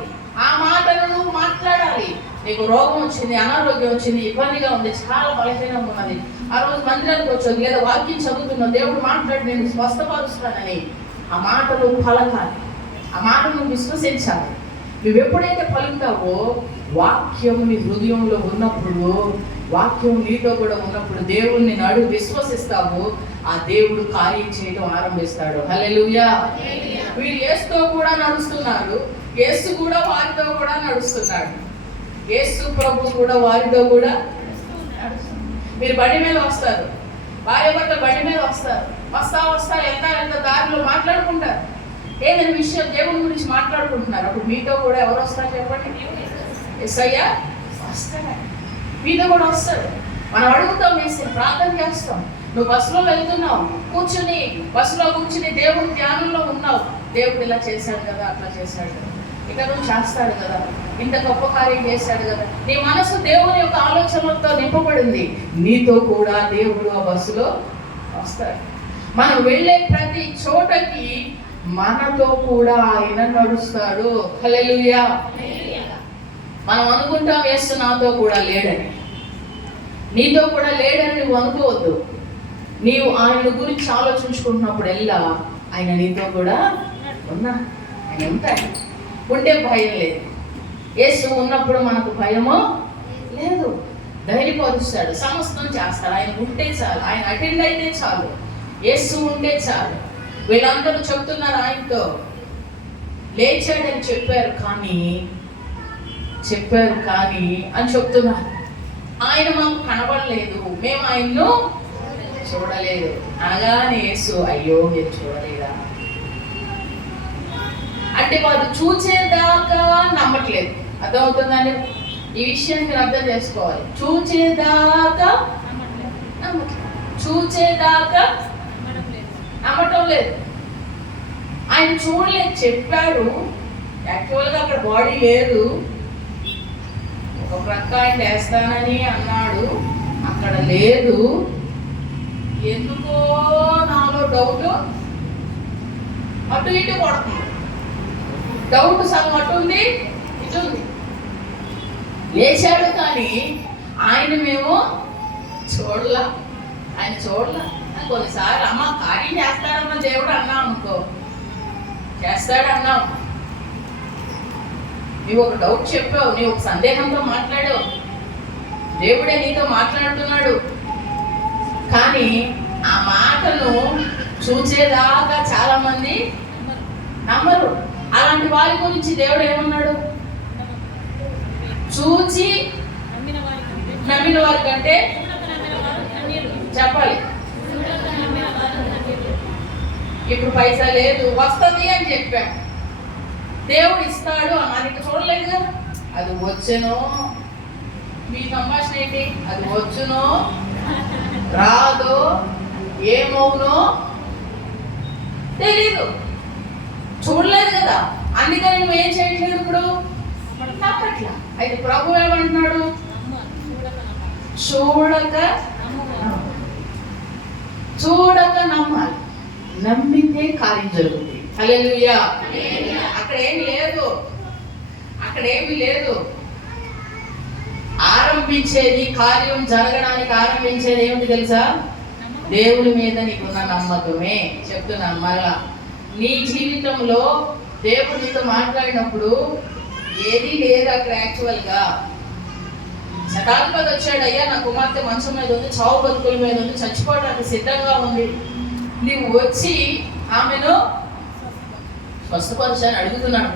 ఆ మాటను నువ్వు మాట్లాడాలి. నీకు రోగం వచ్చింది, అనారోగ్యం వచ్చింది, ఇబ్బందిగా ఉంది, చాలా బలహీనంగా ఉన్నది, ఆ రోజు మందిరానికి వచ్చావు లేదా వాక్యం చదువుతున్నావు, దేవుడు మాట్లాడి నేను స్వస్థపరుస్తానని ఆ మాటలు పలకాలి, ఆ మాటను విశ్వసించాలి. నువ్వు ఎప్పుడైతే పలుకుతావో వాక్యం నీ హృదయంలో ఉన్నప్పుడు, వాక్యం నీతో కూడా ఉన్నప్పుడు దేవుణ్ణి నాడు విశ్వసిస్తావు, ఆ దేవుడు కార్యం చేయడం ఆరంభిస్తాడు. హల్లెలూయా. వీరు యేసుతో కూడా నడుస్తున్నారు, యేసు కూడా వారితో కూడా నడుస్తున్నాడు. యేసు ప్రభు కూడా వారితో కూడా మీరు బండి మీద వస్తారు, భార్య భర్త బండి మీద వస్తారు, వస్తా ఎంత దారిలో మాట్లాడుకుంటారు, ఏదైనా విషయం దేవుని గురించి మాట్లాడుకుంటున్నారు. అప్పుడు మీతో కూడా ఎవరు వస్తారు చెప్పండి? యేసయ్య వస్తాడు, మీతో కూడా వస్తాడు. మనం అడుగుతాం, వేసి ప్రార్థన చేస్తాం. నువ్వు బస్సులో వెళ్తున్నావు, బస్సులో కూర్చుని దేవుని ధ్యానంలో ఉన్నావు. దేవుడు ఇలా చేశాడు కదా, అట్లా చేశాడు కదా, ఇక నువ్వు చేస్తాడు కదా, ఇంత గొప్ప కార్యం చేశాడు కదా. నీ మనసు దేవుని యొక్క ఆలోచనలతో నింపబడింది. నీతో కూడా దేవుడు ఆ బస్సులో వస్తాడు. మనం వెళ్ళే ప్రతి చోటకి మనతో కూడా ఆయన నడుస్తాడు. హల్లెలూయా. మనం అనుకుంటాం యేసు నాతో కూడా లేడని. నీతో కూడా లేడని నువ్వు అనుకోవద్దు. నీవు ఆయన గురించి ఆలోచించుకుంటున్నప్పుడల్లా ఆయన నీతో కూడా ఉన్నా, ఆయన ఉంటాడు. ఉంటే భయం లేదు. యేసు ఉన్నప్పుడు మనకు భయమో లేదు, ధైర్యపరుస్తాడు, సమస్తం చేస్తాడు. ఆయన ఉంటే చాలు, ఆయన అటెండ్ అయితే చాలు, యేసు ఉంటే చాలు. వీళ్ళందరూ చెప్తున్నారు ఆయనతో లేచాడని చెప్పారు కానీ అని చెప్తున్నారు. ఆయన మాకు కనబడలేదు, మేము ఆయన్ను చూడలేదు అనగానే యేసు అయ్యో మీరు చూడలేదా అంటే వారు చూచేదాకా నమ్మట్లేదు. అర్థమవుతుందండి? ఈ విషయాన్ని మీరు అర్థం చేసుకోవాలి. చూచేదాకా నమ్మటం లేదు. ఆయన చూడలేదు, చెప్పాడు. యాక్చువల్గా అక్కడ బాడీ లేదు, ఒక ప్రక్క ఆయన వేస్తానని అన్నాడు, అక్కడ లేదు. ఎందుకో నాలో డౌట్ అటు ఇటు కొడుతుంది. డౌట్ సగం అటు ఉంది, ఇటు ఉంది. లేచాడు కానీ ఆయన మేము చూడలా. కొన్నిసార్లు అమ్మ కార్యం చేస్తాడమ్మ దేవుడు అన్నాం అనుకో, చేస్తాడు అన్నాం. నీవు ఒక డౌట్ చెప్పావు, నీవు ఒక సందేహంతో మాట్లాడావు, దేవుడే నీతో మాట్లాడుతున్నాడు. కానీ ఆ మాటను చూచేదాకా చాలా మంది నమ్మరు. అలాంటి వారి గురించి దేవుడు ఏమన్నాడు? చూచి నమ్మిన వారి కంటే చెప్పాలి. ఇప్పుడు పైసా లేదు, వస్తుంది అని చెప్పా, దేవుడు ఇస్తాడు అన్నది చూడలేదు కదా. అది వచ్చునో, మీ సంభాషణ ఏంటి? అది వచ్చునో రాదో ఏమవునో తెలీదు, చూడలేదు కదా. అందుకని నువ్వేం చేయట్లేదు ఇప్పుడు నమ్మట్లా. అయితే ప్రభు ఏమంటున్నాడు? చూడక నమ్మాలి, నమ్మితే కార్యం జరుగుతుంది. హల్లెలూయా. అక్కడేమి లేదు. ఆరంభించేది, కార్యం జరగడానికి ఆరంభించేది ఏమిటి తెలుసా? దేవుడి మీద నీకున్న నమ్మకమే. చెప్తున్నాను మరలా, నీ జీవితంలో దేవుడు నీతో మాట్లాడినప్పుడు ఏది లేదు అక్కడ. యాక్చువల్గా శతాధిపతి వచ్చాడు, అయ్యా నా కుమార్తె మంచం మీద ఉంది, చావు బతుకుల మీద ఉంది, చచ్చిపోవడానికి సిద్ధంగా ఉంది, నీవు వచ్చి ఆమెను స్వస్థపరచని అడుగుతున్నాడు,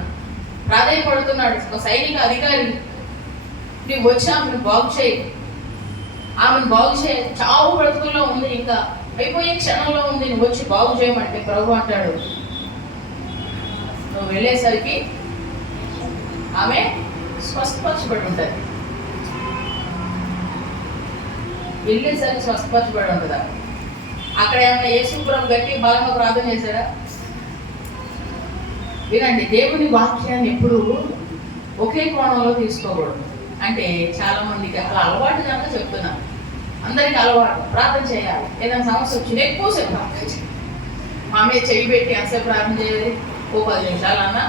ప్రాధాన్యపడుతున్నాడు. ఒక సైనిక అధికారి, నీవు వచ్చి ఆమెను బాగు చేయి, ఆమెను బాగు చేయి, చావు బ్రతుకుల్లో ఉంది, ఇంకా అయిపోయే క్షణంలో ఉంది, నువ్వు వచ్చి బాగు చేయమంటే ప్రభు అంటాడు, నువ్వు వెళ్ళేసరికి ఆమె స్వస్థపరచబడి ఉంటుంది. వెళ్ళేసరికి స్వస్థపరచబడి ఉంటుందా? అక్కడ ఏమైనా యేసుప్రభు గట్టి బలంగా ప్రార్థన చేశారా? వినండి, దేవుని వాక్యాన్ని ఎప్పుడు ఒకే కోణంలో తీసుకోకూడదు. అంటే చాలా మందికి అలా అలవాటు కనుక చెప్తున్నాను, అందరికి అలవాటు ప్రార్థన చేయాలి, ఏదైనా సమస్య వచ్చింది ఎక్కువసేపు ప్రార్థన చేయాలి. మా మీద చెయ్యి పెట్టి ఎంతసేపు ప్రార్థన చేయాలి? ఓ 10 నిమిషాలు అన్నా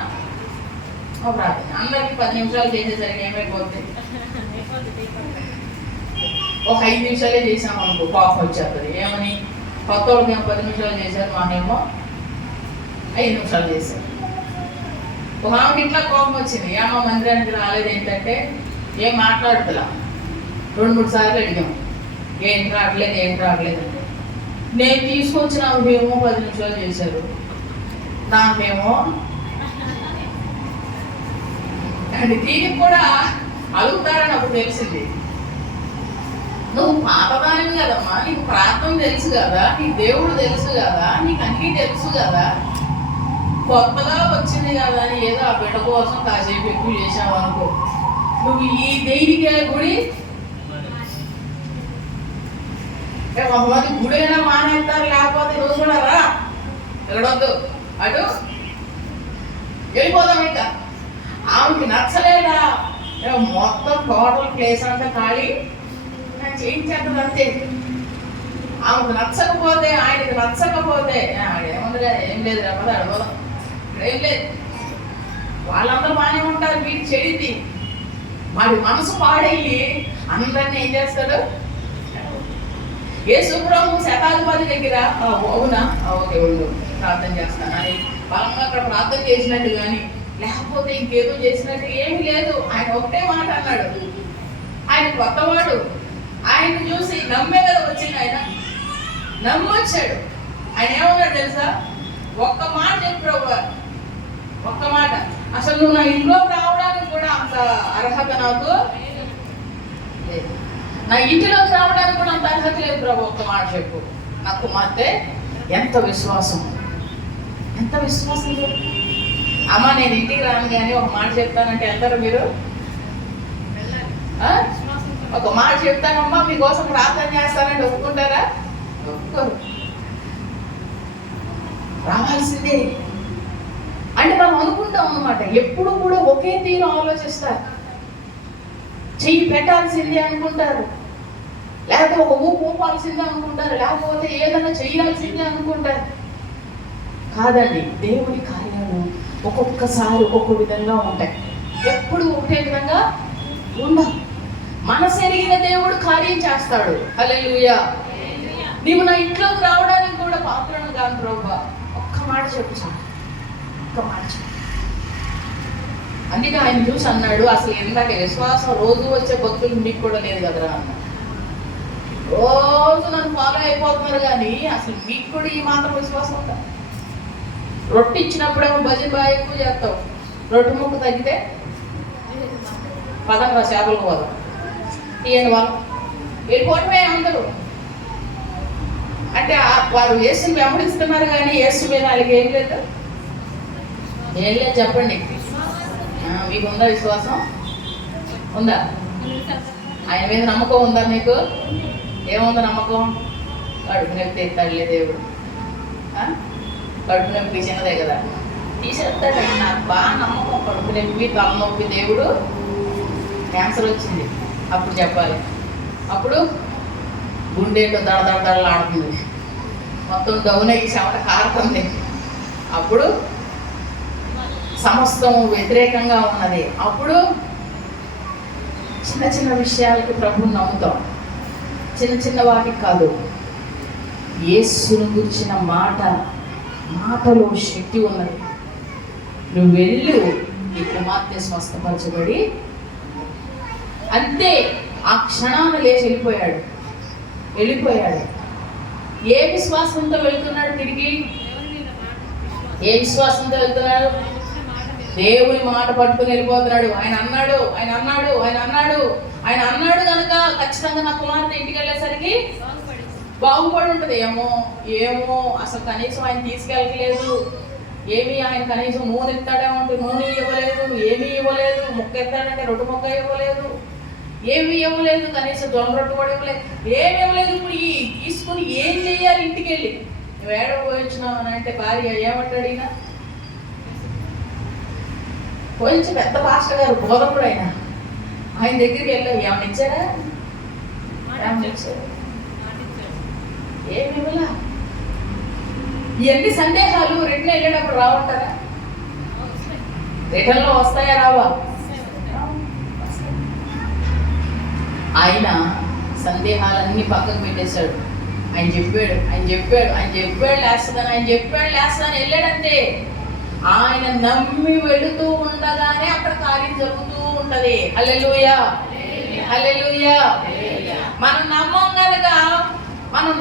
ప్రార్థన. అందరికి 10 నిమిషాలు చేసేసరికి ఏమైపోతుంది? ఒక 5 నిమిషాలే చేసాం అనుకో, కోపం వచ్చేస్తుంది. ఏమని? కొత్త వాళ్ళకి ఏమో 10 నిమిషాలు చేశారు, మాకేమో 5 నిమిషాలు చేశారు. ఒక ఆమెకి ఇట్లా కోపం వచ్చింది, ఏమో మందిరానికి రాలేదు, ఏంటంటే ఏం మాట్లాడుతులా 2-3 సార్లు అడిగాం, ఏంటి రావట్లేదు అంటే నేను తీసుకొచ్చిన ఆమెమో 10 నిమిషాలు చేశారు, నాకేమో అండ్ దీనికి కూడా అడుగుతారని అప్పుడు తెలిసింది. నువ్వు పాపదానివి కదమ్మా, నీకు ప్రార్థన తెలుసు కదా, నీకు దేవుడు తెలుసు కదా, నీకు అన్నీ తెలుసు కదా, కొత్తగా వచ్చింది కదా అని ఏదో ఆ బిడ్డ కోసం కాసేపు ఎక్కువ చేసావు అనుకో, నువ్వు ఈ దేనికి గుడి కొంతమంది గుడి అయినా మానేస్తారు, లేకపోతే నువ్వు కూడా రా ఎక్కడొద్దు అటు వెళ్ళిపోదాం. ఇంకా ఆమెకి నచ్చలేదా? మొత్తం టోటల్ ప్లేస్ అంతా ఖాళీ చేయించేది అంతే. ఆమెకు నచ్చకపోతే, ఆయనకి నచ్చకపోతే ఏముందిగా, ఏం లేదు లేకపోతే అడగదాం, ఏం లేదు, వాళ్ళందరూ బాగానే ఉంటారు, వీటి చెడిది వాడి మనసు పాడయ్యి అందరినీ ఏం చేస్తాడు? యేసుప్రభు శతాధిపతి దగ్గర అవునా ఓకే ఉండు ప్రార్థన చేస్తాను అని బలంగా అక్కడ ప్రార్థన చేసినట్టు కానీ లేకపోతే ఇంకేదో చేసినట్టు ఏమీ లేదు. ఆయన ఒకటే మాట అన్నాడు, ఆయన కొత్తవాడు, ఆయన చూసి నమ్మే కదా వచ్చింది, ఆయన నమ్మొచ్చాడు. ఆయన ఏమన్నాడు తెలుసా? ఒక్క మాట చెప్పు ప్రభు, ఒక్క మాట, అసలు నువ్వు నా ఇంట్లోకి రావడానికి కూడా అంత అర్హత నాకు లేదు, నా ఇంటిలోకి రావడానికి కూడా అంత అర్హత లేదు ప్రభు, ఒక్క మాట చెప్పు. నా కుమార్తె ఎంత విశ్వాసం, ఎంత విశ్వాసం లేదు. అమ్మ నేను ఇంటికి రాను కానీ ఒక మాట చెప్తానంటే వెళ్తారు మీరు? ఒక మాట చెప్తానమ్మా మీకోసం ప్రార్థన చేస్తానంటే ఒప్పుకుంటారా? ఒప్పుకోరు. రావాల్సిందే. అంటే మనం అనుకుంటాం అన్నమాట, ఎప్పుడు కూడా ఒకే తీరు ఆలోచిస్తారు, చెయ్యి పెట్టాల్సిందే అనుకుంటారు, లేకపోతే ఒక ఊపాల్సిందే అనుకుంటారు, లేకపోతే ఏదైనా చేయాల్సిందే అనుకుంటారు. కాదండి, దేవుడి కార్యాలు ఒక్కొక్కసారి ఒక్కొక్క విధంగా ఉంటాయి, ఎప్పుడు ఒకటే విధంగా ఉండవు. మనసు ఎరిగిన దేవుడు కార్యం చేస్తాడు. హల్లెలూయా. నీవు నా ఇంట్లోకి రావడానికి కూడా పాత్రను కాదు ప్రభువా, ఒక్క మాట చెప్పు చాలు, ఒక్క మాట చెప్పు. అందుకే ఆయన చూసి అన్నాడు, అసలు ఎందాక విశ్వాసం రోజు వచ్చే భక్తులు మీకు కూడా లేదు కదరా అన్నాడు. రోజు నన్ను ఫాలో అయిపోతున్నారు కానీ అసలు మీకు కూడా ఈ మాత్రం విశ్వాసం ఉందా? రొట్టె ఇచ్చినప్పుడేమో భజన బాగా ఎక్కువ చేస్తావు, రొట్టె ముక్క తగ్గితే పదంగా చేపలకు పోదాం తీయని వాళ్ళు వెళ్ళిపోవటమే అందరూ. అంటే వారు యేసుని వెంబడిస్తున్నారు కానీ యేసు మీద వాళ్ళకి ఏం లేదు, ఏం లేదు. చెప్పండి, మీకు ఉందా విశ్వాసం? ఉందా? ఆయన మీద నమ్మకం ఉందా మీకు? ఏముందా నమ్మకం? కడుపు నొప్పి తెస్తాడులే దేవుడు, కడుపు నొప్పి చిన్నదే కదా తీసేస్తాడండి. నాకు బాగా నమ్మకం, కడుపు నొప్పి తలనొప్పి దేవుడు, క్యాన్సర్ వచ్చింది అప్పుడు చెప్పాలి, అప్పుడు గుండెలో దడదడలాడుతుంది, మొత్తం డౌన్ అయ్యి చెమట కారుతుంది, అప్పుడు సమస్తం వ్యతిరేకంగా ఉన్నది, అప్పుడు చిన్న చిన్న విషయాలకి ప్రభువుని నమ్ముతాం, చిన్న చిన్న వాటికి కాదు. యేసును గురించిన మాటలో శక్తి ఉన్నది. నువ్వు వెళ్ళు, నీ కుమార్తె స్వస్థపరచబడి అంతే. ఆ క్షణాన్ని లేచి వెళ్ళిపోయాడు. ఏ విశ్వాసంతో వెళ్తున్నాడు తిరిగి? ఏ విశ్వాసంతో వెళ్తున్నాడు? దేవుని మాట పట్టుకుని వెళ్ళిపోతున్నాడు. ఆయన అన్నాడు కనుక ఖచ్చితంగా నా కుమార్తె ఇంటికి వెళ్ళేసరికి బాగుపడి ఉంటుంది. ఏమో అసలు కనీసం ఆయన తీసుకెళ్ళలేదు. ఆయన కనీసం నూనె ఎత్తాడేమో అంటే నూనె ఇవ్వలేదు, ఏమీ ఇవ్వలేదు. ముక్క ఎత్తాడంటే రొట్టు ముక్క ఇవ్వలేదు, ఏమీ ఇవ్వలేదు. కనీసం జొన్న రొట్టు కూడా ఇవ్వలేదు, ఏమి ఇవ్వలేదు. ఇప్పుడు తీసుకుని ఏం చేయాలి? ఇంటికి వెళ్ళి వేడ పోయించినావు అని అంటే భార్య ఏమంటాడు? పోయించి పెద్ద పాస్టర్ గారు బోధకుడు ఆయన దగ్గరికి వెళ్ళావు, ఏమన్నా ఇచ్చారా? ఏమి ఇవ్వలా. ఇవన్నీ సందేహాలు రిటర్న్ వెళ్ళేటప్పుడు రావంటారా? రిటర్న్లో వస్తాయా రావా? ఆయన సందేహాలన్నీ పక్కకు పెట్టేశాడు. ఆయన చెప్పాడు లేస్తాను వెళ్ళాడంతే. ఆయన నమ్మి వెళుతూ ఉండగానే అక్కడ కార్యం జరుగుతూ ఉంటది. హల్లెలూయా. మనం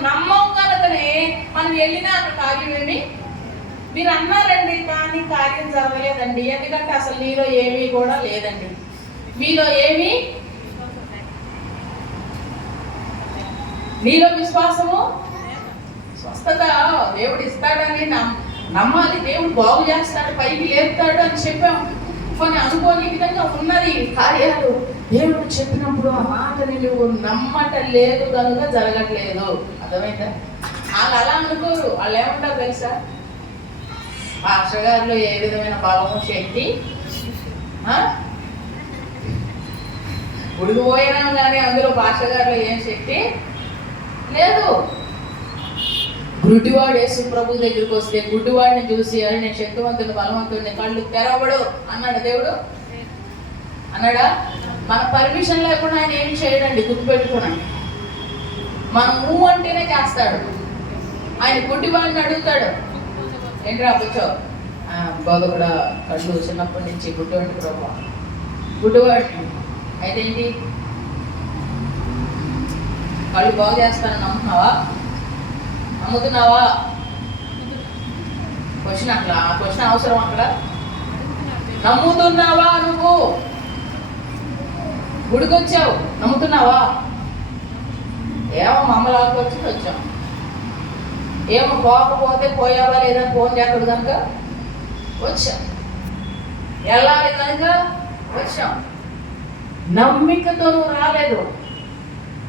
నమ్మం కనుకనే మనం వెళ్ళినా అక్కడ కార్యం ఏమి మీరు అన్నారండి, కానీ కార్యం జరగలేదండి. ఎందుకంటే అసలు నీలో ఏమీ కూడా లేదండి. మీలో ఏమీ, నీలో విశ్వాసము, స్వస్థత దేవుడు ఇస్తాడని నమ్మాలి. దేవుడు బాగు చేస్తాడు, పైకి లేపుతాడు అని చెప్పాం. కొన్ని అనుకోని విధంగా ఉన్నది కార్యాలు. దేవుడు చెప్పినప్పుడు ఆ మాటని నువ్వు నమ్మటం లేదు కనుక జరగట్లేదు. అర్థమైందా? వాళ్ళు అలా అనుకోరు. వాళ్ళు ఏమంటారు తెలుసా? పాస్టర్ గారిలో ఏ విధమైన బలము, శక్తి ఉడికిపోయినా కానీ అందులో పాస్టర్ గారిలో ఏం శక్తి లేదు. గుడ్డివాడు యేసు ప్రభు దగ్గరికి వస్తే గుడ్డివాడిని చూసి అరే నేను శక్తివంతుడిని, బలవంతుడిని, కళ్ళు తెరవడు అన్నాడు దేవుడు? అన్నాడా? మన పర్మిషన్ లేకుండా ఆయన ఏమి చేయడండి, గుర్తుపెట్టుకున్నాను. మనం నువ్వు అంటేనే చేస్తాడు. ఆయన గుడ్డివాడిని అడుగుతాడు, ఏంట్రా కూర్చో, బాగా కూడా కళ్ళు చిన్నప్పటి నుంచి గుడ్డివాడి ప్రభు, గుడ్డివాడి అయితే ఏంటి, కళ్ళు బాగు చేస్తానని నమ్ముతున్నావా? క్వశ్చన్ అట్లా, ఆ క్వశ్చన్ అవసరం అక్కడ. నమ్ముతున్నావా? నువ్వు గుడికొచ్చావు, నమ్ముతున్నావా? ఏమో మమ్మల్ని వచ్చాం, ఏమో పోకపోతే పోయావా లేదా ఫోన్ చేస్తాడు కనుక వచ్చాం, వెళ్ళాలి కనుక వచ్చాం. నమ్మికతో నువ్వు రాలేదు.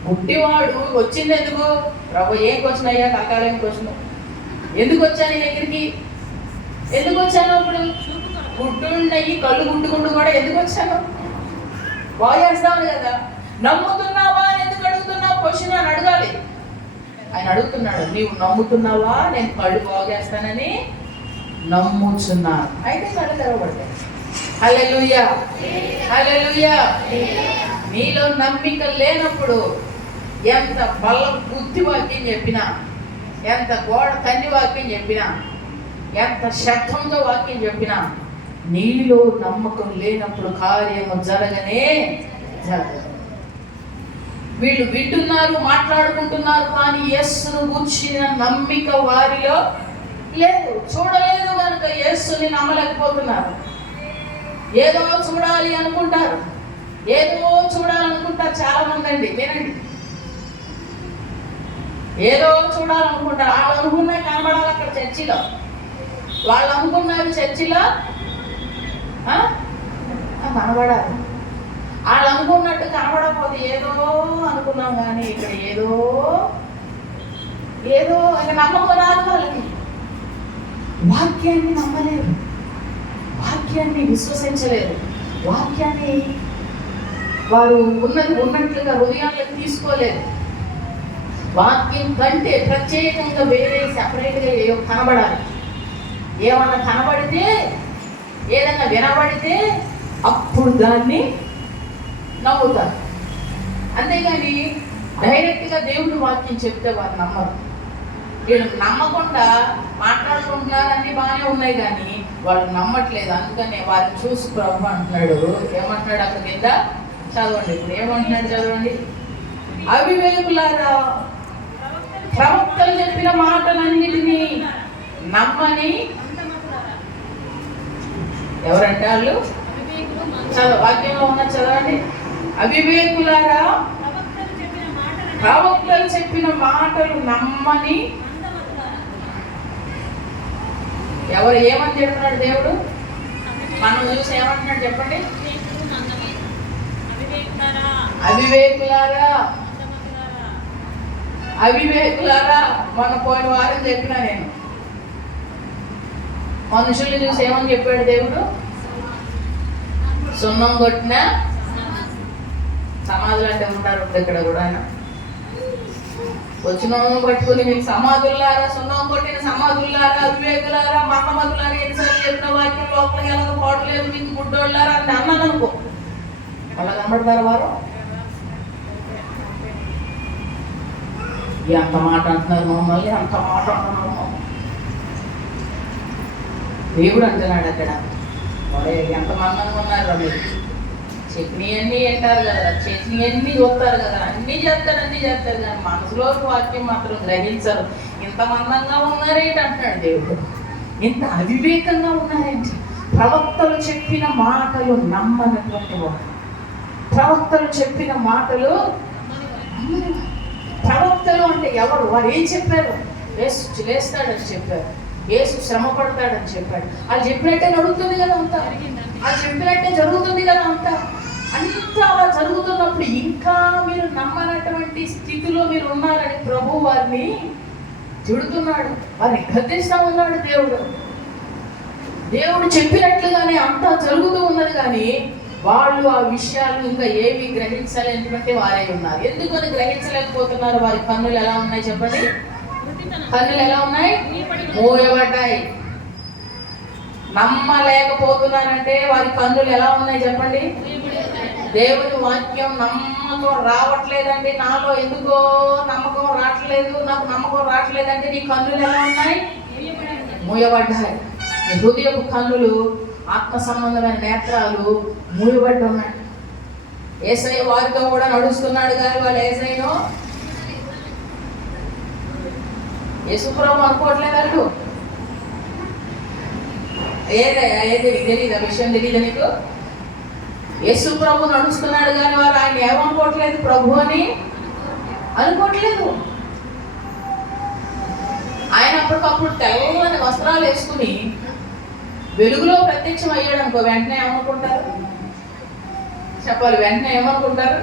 గుడ్డివాడు వచ్చింది ఎందుకు? ప్రభు ఏం క్వశ్చన్ అయ్యా? కాకాలేం క్వశ్చన్. ఎందుకు వచ్చాను నీ దగ్గరికి? ఎందుకు వచ్చాను? ఇప్పుడు గుడ్డుండయి కళ్ళు గుడ్డుకుంటూ కూడా ఎందుకు వచ్చాను? బాగు చేస్తాను కదా. నమ్ముతున్నావా అని ఎందుకు అడుగుతున్నావు? క్వశ్చన్ అని అడగాలి. ఆయన అడుగుతున్నాడు, నీవు నమ్ముతున్నావా నేను కళ్ళు బాగు చేస్తానని? నమ్ముచున్నాను. అయితే కళ్ళు తెరవబడతాయి. హల్లెలూయా. నీలో నమ్మిక లేనప్పుడు ఎంత బల బుద్ధి వాక్యం చెప్పినా, ఎంత గోడ తన్ని వాక్యం చెప్పినా, ఎంత శబ్దంతో వాక్యం చెప్పినా, నీలో నమ్మకం లేనప్పుడు కార్యము జరగనే జరగదు. వీళ్ళు వింటున్నారు, మాట్లాడుకుంటున్నారు, కానీ యేసును గూర్చిన నమ్మిక వారిలో లేదు. చూడలేదు కనుక యేసుని నమ్మలేకపోతున్నారు. ఏదో చూడాలి అనుకుంటారు, ఏదో చూడాలనుకుంటారు చాలా మంది అండి. వినండి, ఏదో చూడాలనుకుంటారు. వాళ్ళు అనుకున్నవి కనబడాలి అక్కడ చర్చిలో. వాళ్ళు అనుకున్నవి చర్చిలో కనబడాలి. వాళ్ళు అనుకున్నట్టు కనబడకపోతే ఏదో అనుకున్నాం, కానీ ఇక్కడ ఏదో ఇంకా నమ్మకం రాదు వాళ్ళకి. వాక్యాన్ని నమ్మలేరు, వాక్యాన్ని విశ్వసించలేరు, వాక్యాన్ని వారు ఉన్నది ఉన్నట్లుగా హృదయాలకు తీసుకోలేదు. వాక్యం కంటే ప్రత్యేకంగా వేరే సపరేట్గా ఏదో కనబడాలి. ఏమన్నా కనబడితే, ఏదన్నా వినబడితే అప్పుడు దాన్ని నమ్ముతారు. అంతేగాని డైరెక్ట్గా దేవుడి వాక్యం చెప్తే వారు నమ్మరు. వీళ్ళు నమ్మకుండా మాట్లాడుకుంటున్నారు, అన్నీ బాగానే ఉన్నాయి, కానీ వాళ్ళు నమ్మట్లేదు. అందుకనే వారిని చూసి ప్రభు అంటున్నాడు, ఏమంటున్నాడు అక్కడ కింద? చదవండి ఇప్పుడు ఏమంటున్నాడు చదవండి. అవివేకులారా, ప్రవక్తలు చెప్పిన మాటలన్నిటినీ నమ్మని ఎవరంటే వాళ్ళు వాక్యంలో ఉన్న చదవండి. అవివేకులారా, ప్రవక్తలు చెప్పిన మాటలు నమ్మని ఎవరు ఏమని చెప్తున్నాడు దేవుడు? మనం చూసి ఏమంటున్నాడు చెప్పండి. అవివేకులారా, అవివేకులారా. మన పోయిన వారం చెప్పినా నేను, మనుషుల్ని చూసి ఏమని చెప్పాడు దేవుడు? సున్నం కొట్టిన సమాధులు అంటే ఉంటారు ఇక్కడ కూడా. ఆయన వచ్చిన పట్టుకుని మీకు సమాధుల్లారా, సున్నం కొట్టిన సమాధుల్లారా, అవివేకులారా, మతమతులారా, ఎన్నిసార్లు చెప్పిన వాక్యం లోపలికి ఎలాగ పోవట్లేదు మీకు గుడ్డోళ్ళారా అని అన్నాను అనుకో, వాళ్ళ కనబడతారు వారు. ఎంత మాట అంటున్నారు మమ్మల్ని, అంత మాట అంటున్నారు. దేవుడు అంటున్నాడు అక్కడ, మరే ఎంత మందంగా ఉన్నారు మీరు, చట్నీ అన్నీ అంటారు కదా, చట్నీ అన్నీ చూస్తారు కదా, అన్నీ చేస్తారు కానీ మనసులో వాక్యం మాత్రం గ్రహించరు. ఇంత మందంగా ఉన్నారేంటి అంటున్నాడు దేవుడు, ఇంత అవివేకంగా ఉన్నారేంటి. ప్రవక్తలు చెప్పిన మాటలు నమ్మనటువంటి వాడు. ప్రవక్తలు చెప్పిన మాటలు, ప్రవక్తలు అంటే ఎవరు? వారు ఏం చెప్పారు? యేసు లేస్తాడని చెప్పారు, యేసు శ్రమ పడతాడని చెప్పాడు. అది చెప్పినట్టే నడుస్తుంది కదా అంతా, అది చెప్పినట్టే జరుగుతుంది కదా అంతా. అలా జరుగుతున్నప్పుడు ఇంకా మీరు నమ్మనటువంటి స్థితిలో మీరు ఉన్నారని ప్రభు వారిని తిడుతున్నాడు, వారిని గద్దిస్తా ఉన్నాడు. దేవుడు చెప్పినట్లుగానే అంతా జరుగుతూ ఉన్నది, కానీ వాళ్ళు ఆ విషయాలు ఇంకా ఏవి గ్రహించలేనటువంటి వారే ఉన్నారు. ఎందుకని గ్రహించలేకపోతున్నారు? వారి కన్నులు ఎలా ఉన్నాయి చెప్పండి? కన్నులు ఎలా ఉన్నాయి? మూయబడ్డాయి. నమ్మలేకపోతున్నారంటే వారి కన్నులు ఎలా ఉన్నాయి చెప్పండి? దేవుని వాక్యం నమ్మకం రావట్లేదండి, నాలో ఎందుకో నమ్మకం రావట్లేదు, నాకు నమ్మకం రావట్లేదంటే నీ కన్నులు ఎలా ఉన్నాయి? మూయబడ్డాయి. నీ హృదయపు కన్నులు, ఆత్మ సంబంధమైన నేత్రాలు మూయబడి ఉన్నాయి. యేసయ్య వారితో కూడా నడుస్తున్నాడు, కానీ వాళ్ళు యేసుప్రభు అనుకోవట్లేదు. వాళ్ళు ఏది తెలియదు, ఆ విషయం తెలియదు నీకు? యేసుప్రభు నడుస్తున్నాడు, కానీ వారు ఆయన ఏమనుకోవట్లేదు, ప్రభు అని అనుకోవట్లేదు. ఆయన అప్పటికప్పుడు తెల్లని వస్త్రాలు వేసుకుని వెలుగులో ప్రత్యక్షం అయ్యాడు అనుకో, వెంటనే ఏమనుకుంటారు చెప్పాలి? వెంటనే ఏమనుకుంటారు?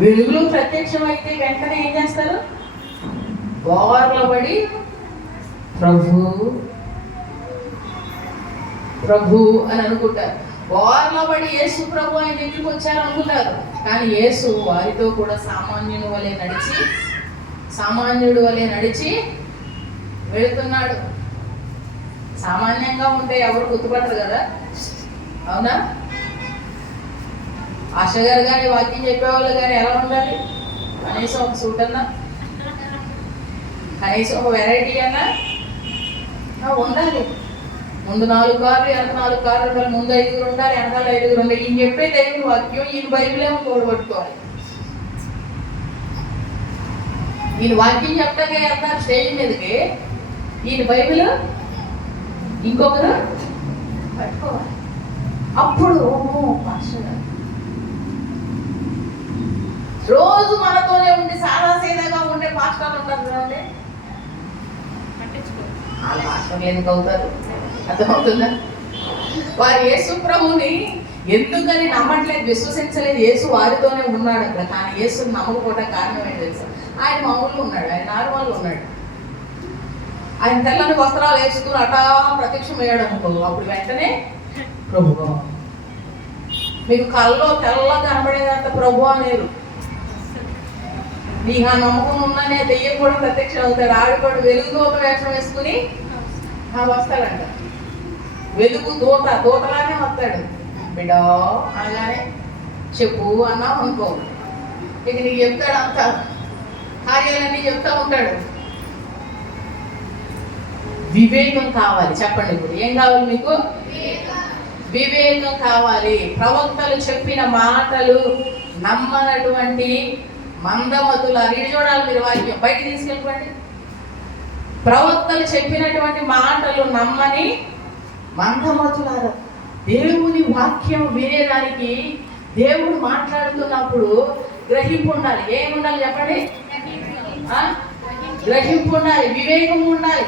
వెలుగులో ప్రత్యక్షం అయితే వెంటనే ఏం చేస్తారు? బోర్ల పడి ప్రభు అని అనుకుంటారు. బోర్ల పడి యేసు ప్రభు ఆయన దగ్గరికి వచ్చారు అనుకుంటారు. కానీ యేసు వారితో కూడా సామాన్యుడు వలె నడిచి వెళుతున్నాడు. సామాన్యంగా ఉంటే ఎవరు గుర్తుపడరు కదా, అవునా? ఆశ గారు కానీ వాక్యం చెప్పేవాళ్ళు కానీ ఎలా ఉండాలి? కనీసం ఒక సూట్ అన్నా, కనీసం ఒక వెరైటీ అన్నా ఉండాలి. ముందు 4 కార్లు, వెనక 4 కార్లు ఉండాలి. ముందు 5 ఉండాలి, వెనకాల 5 ఉండాలి. ఈయన చెప్పే దేవుని వాక్యం, ఈయన బైబిల్ ఏమో తోడబట్టుకోవాలి. ఈయన వాక్యం చెప్తాకే వెళ్తారు స్టేజ్ మీదకి, ఈయన బైబిల్ ఇంకొకరు పట్టుకోవాలి. అప్పుడు రోజు మనతోనే ఉండి సాదాసీదాగా ఉండే పాస్టర్లు ఉంటారు చూడండి, వాళ్ళ పాస్టర్లు ఎందుకు అవుతారు? అర్థమవుతుందా? వారు యేసు ప్రభుని ఎందుకని నమ్మట్లేదు, విశ్వసించలేదు. యేసు వారితోనే ఉన్నాడు అక్కడ, కానీ యేసుని నమ్మకపోవడం కారణం ఏంటి తెలుసా? ఆయన మామూలుగా ఉన్నాడు, ఆయన నార్మల్గా ఉన్నాడు. ఆయన తెల్లని వస్త్రాలు వేసుకుని అటా ప్రత్యక్షం అయ్యాడు అనుకో, అప్పుడు వెంటనే ప్రభు. మీకు కళ్ళలో తెల్లగా కనబడేదంత ప్రభు అనేరు. నీకు ఆ నమ్మకం ఉందనే దెయ్యం కూడా ప్రత్యక్షం అవుతాడు. ఆవిడ కూడా వెలుగుతో ఒక వేషం వేసుకుని వస్తాడంట. వెలుగు దూతలానే వస్తాడు. బిడ్డ అనగానే చెప్పు అన్నావు అనుకో, ఇక నీకు చెప్తాడు, అంత కార్యాలన్నీ చెప్తా ఉంటాడు. వివేకం కావాలి. చెప్పండి ఇప్పుడు ఏం కావాలి మీకు? వివేకం కావాలి. ప్రవక్తలు చెప్పిన మాటలు నమ్మనటువంటి మందమతులు అరిగి చూడాలి. మీరు వాక్యం బయటికి తీసుకెళ్ళిపోండి. ప్రవక్తలు చెప్పినటువంటి మాటలు నమ్మని మందమతులారు. దేవుని వాక్యం వినేదానికి దేవుడు మాట్లాడుతున్నప్పుడు గ్రహింపు ఉండాలి. ఏముండాలి చెప్పండి? గ్రహింపు ఉండాలి, వివేకం ఉండాలి.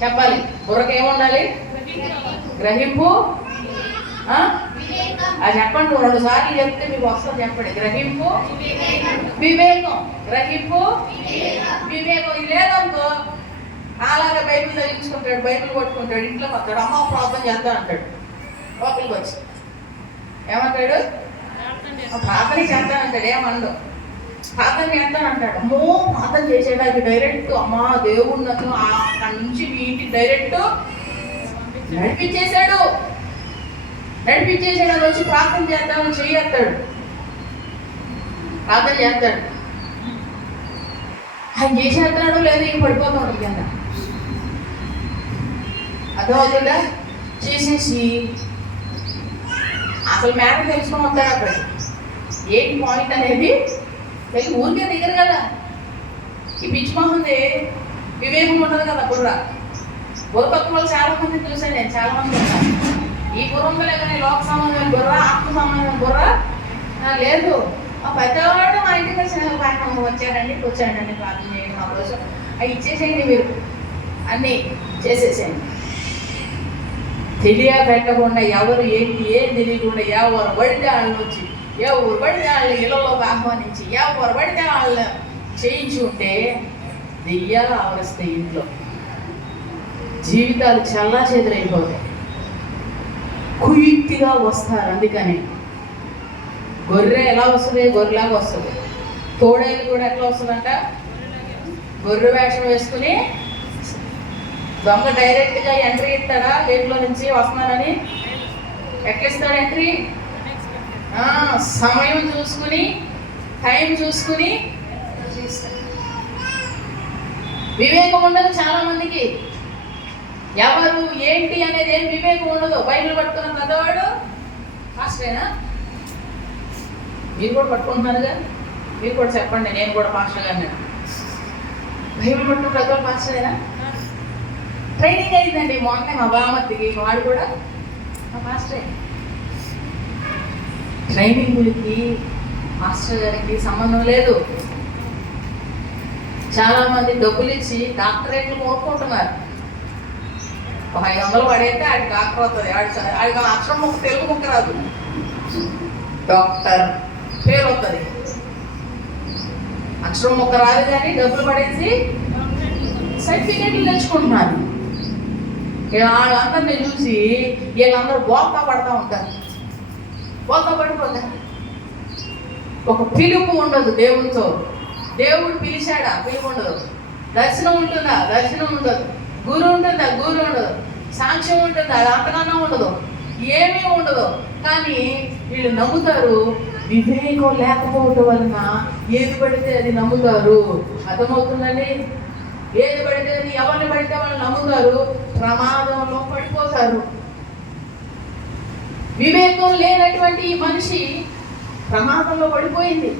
చెప్పాలి. బుర్రకు ఏముండాలి? గ్రహింపు. అది చెప్పండి, 2 సార్లు చెప్తే మీకు వస్తుంది. చెప్పండి. గ్రహింపు, వివేకం. గ్రహింపు, వివేకం. ఇది లేదనుకో అలాగే బైబిల్ చదివించుకుంటాడు, బైబిల్ కొట్టుకుంటాడు, ఇంట్లోకి వస్తాడు, అమ్మ ప్రార్థన చేద్దాం అంటాడు. లోపలికి వచ్చి ఏమంటాడు? ప్రార్థన చేద్దానంటాడు. ఏమనడు. ప్రార్థన చేస్తానంటాడు. అమ్మో ప్రార్థన చేసేటానికి డైరెక్ట్ అమ్మా దేవుడు నన్ను అక్కడి నుంచి మీ ఇంటికి డైరెక్ట్ నడిపించేశాడు. నడిపించేసాడు. వచ్చి ప్రార్థన చేద్దామని చెయ్యేస్తాడు, ప్రార్థన చేస్తాడు. ఆయన చేసేస్తాడు లేదు ఇంక పడిపోతాం కింద. అర్థమవుతుందా? చేసేసి అసలు మ్యాటర్ తెలుసుకొని వస్తాడు. అక్కడ ఏంటి పాయింట్ అనేది వెళ్ళి ఊరికే దిగరు కదా. ఈ పిచ్చి మొహంది వివేకం ఉండదు కదా. బుర్ర తక్కువ వాళ్ళు చాలా మంది చూసాను నేను, చాలా మంది ఉన్నాను. ఈ బుర్రంలో కానీ లోక సంబంధమైన బుర్ర, ఆత్మ సంబంధమైన బుర్ర లేదు. ఆ పెద్దవాడు మా ఇంటికి వచ్చారండి కూర్చోండి ప్రార్థన చేయండి మా కోసం అవి ఇచ్చేసేయండి, మీరు అన్నీ చేసేసేయండి. తెలియబెట్టకుండా ఎవరు ఏంటి ఏం తెలియకుండా ఎవరు పడితే వాళ్ళని వచ్చి ఎవరు పడితే వాళ్ళని ఇళ్ళలోకి ఆహ్వానించి ఎవరు పడితే వాళ్ళని చేయించి ఉంటే దెయ్యాలు ఆవరిస్తాయి. ఇంట్లో జీవితాలు చల్లా చెదరైపోతాయి. కుయుక్తిగా వస్తారు. అందుకని గొర్రె ఎలా వస్తుంది? గొర్రెలాగా వస్తుంది. తోడేలు కూడా ఎట్లా వస్తుందంట? గొర్రె వేషం వేసుకుని. దొంగ డైరెక్ట్గా ఎంట్రీ ఇస్తాడా? గేట్లో నుంచి వస్తున్నానని ఎట్లా ఇస్తాడు ఎంట్రీ? సమయం చూసుకుని, టైం చూసుకుని చేస్తాడు. వివేకం ఉండదు చాలా మందికి. ఎవరు ఏంటి అనేది ఏం వివేకం ఉండదు. బైబిల్ పట్టుకున్న పెద్దవాడు పాస్టరేనా? మీరు కూడా పట్టుకుంటున్నారుగా, మీరు కూడా చెప్పండి. నేను కూడా పాస్టర్ గారిని. బైబిల్ పట్టుకున్న పెద్దవాడు పాస్టరేనా? ట్రైనింగ్ అయిందండి మొన్న మా బామర్తికి, వాడు కూడా మా పాస్టరే. ట్రైనింగ్లకి మాస్టర్ గారికి సంబంధం లేదు. చాలామంది డబ్బులు ఇచ్చి డాక్టరేట్లు కొనుక్కుంటున్నారు. 500 పడైతే ఆడికి డాక్టర్ వస్తుంది. ఆడికి అక్షరం ముక్క తెలుగు ముక్క రాదు, డాక్టర్ పేరు వస్తుంది. అక్షరం ముక్క రాదు కానీ డబ్బులు పడేసి సర్టిఫికేట్లు తెచ్చుకుంటున్నారు. వాళ్ళందరినీ చూసి వీళ్ళందరూ బోల్తా పడతా ఉంటారు. బోల్తా పడిపోతారు. ఒక పిలుపు ఉండదు దేవునితో. దేవుడు పిలిచాడా? పిలుపు ఉండదు. దర్శనం ఉంటుందా? దర్శనం ఉండదు. గురు ఉంటుందా? గురు ఉండదు. సాక్ష్యం ఉంటుందా? అది అంతగానో ఉండదు, ఏమీ ఉండదు. కానీ వీళ్ళు నమ్ముతారు. వివేకం లేకపోవటం వలన ఏది పడితే అది నమ్ముతారు. అర్థమవుతుందండి? ఏది పడితే అది, ఎవరిని పడితే వాళ్ళు నమ్ముతారు. ప్రమాదంలో పడిపోతారు. వివేకం లేనటువంటి ఈ మనిషి ప్రమాదంలో పడిపోయింది.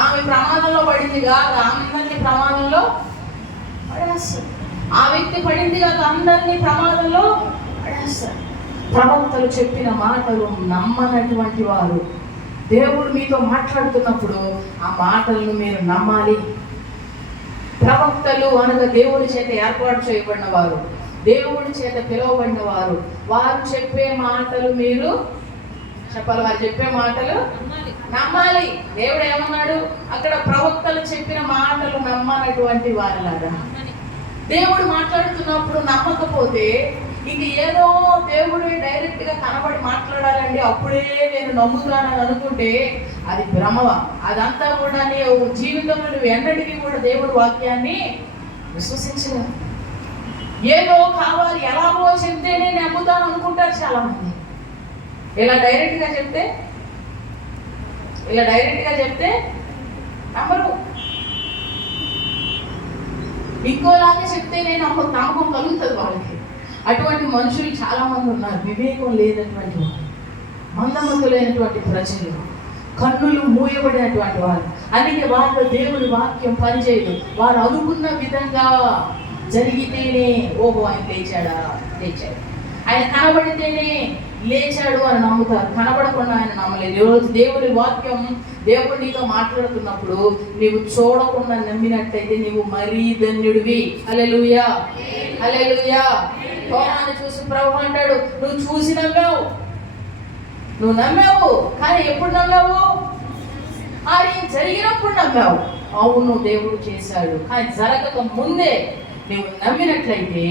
ఆమె ప్రమాదంలో పడింది కాదు, అందరినీ ప్రమాదంలో పడేస్తారు. ఆ వ్యక్తి పడింది కాదు, అందరినీ ప్రమాదంలో పడేస్తారు. ప్రవక్తలు చెప్పిన మాటలు నమ్మనటువంటి వారు. దేవుడు మీతో మాట్లాడుతున్నప్పుడు ఆ మాటలను మీరు నమ్మాలి. ప్రవక్తలు అనగా దేవుడి చేత ఏర్పాటు చేయబడిన వారు, దేవుడి చేత పిలువబడిన వారు. వారు చెప్పే మాటలు మీరు చెప్పాలి. వారు చెప్పే మాటలు నమ్మాలి. దేవుడు ఏమన్నాడు అక్కడ? ప్రవక్తలు చెప్పిన మాటలు నమ్మనటువంటి వారిలాగా. దేవుడు మాట్లాడుతున్నప్పుడు నమ్మకపోతే ఇంక ఏదో దేవుడు డైరెక్ట్గా కనబడి మాట్లాడాలండి అప్పుడే నేను నమ్ముతానని అనుకుంటే అది భ్రమ. అదంతా కూడా జీవితంలో నువ్వు ఎన్నటికీ కూడా దేవుడి వాక్యాన్ని విశ్వసించలేదు. ఏదో కావాలి, ఎలాగో చెప్తే నేను నమ్ముతాను అనుకుంటారు చాలామంది. ఇలా డైరెక్ట్గా చెప్తే నమ్మరు. ఇంకోలాగా చెప్తే నేను నమ్మకం కలుగుతుంది వాళ్ళకి. అటువంటి మనుషులు చాలా మంది ఉన్నారు. వివేకం లేనటువంటి వారు, మందమతులైనటువంటి ప్రజలు, కన్నులు మూయబడినటువంటి వారు. అందుకే వారిలో దేవుని వాక్యం పనిచేయదు. వారు అనుకున్న విధంగా జరిగితేనే ఓహో ఆయన లేచాడా, లేచాడు, ఆయన కనబడితేనే లేచాడు అని నమ్ముతారు. కనబడకుండా ఆయన నమ్మలేదు. ఈరోజు దేవుని వాక్యం, దేవుడు నీతో మాట్లాడుతున్నప్పుడు నీవు చూడకుండా నమ్మినట్లయితే నీవు మరీ ధన్యుడివి. హల్లెలూయా, హల్లెలూయా. తోమాను చూసి ప్రభు అంటాడు, నువ్వు చూసి నమ్మావు, నువ్వు నమ్మావు, కానీ ఎప్పుడు నమ్మావు? అది జరిగినప్పుడు నమ్మావు. అవును దేవుడు చేశాడు, కానీ జరగక ముందే నువ్వు నమ్మినట్లయితే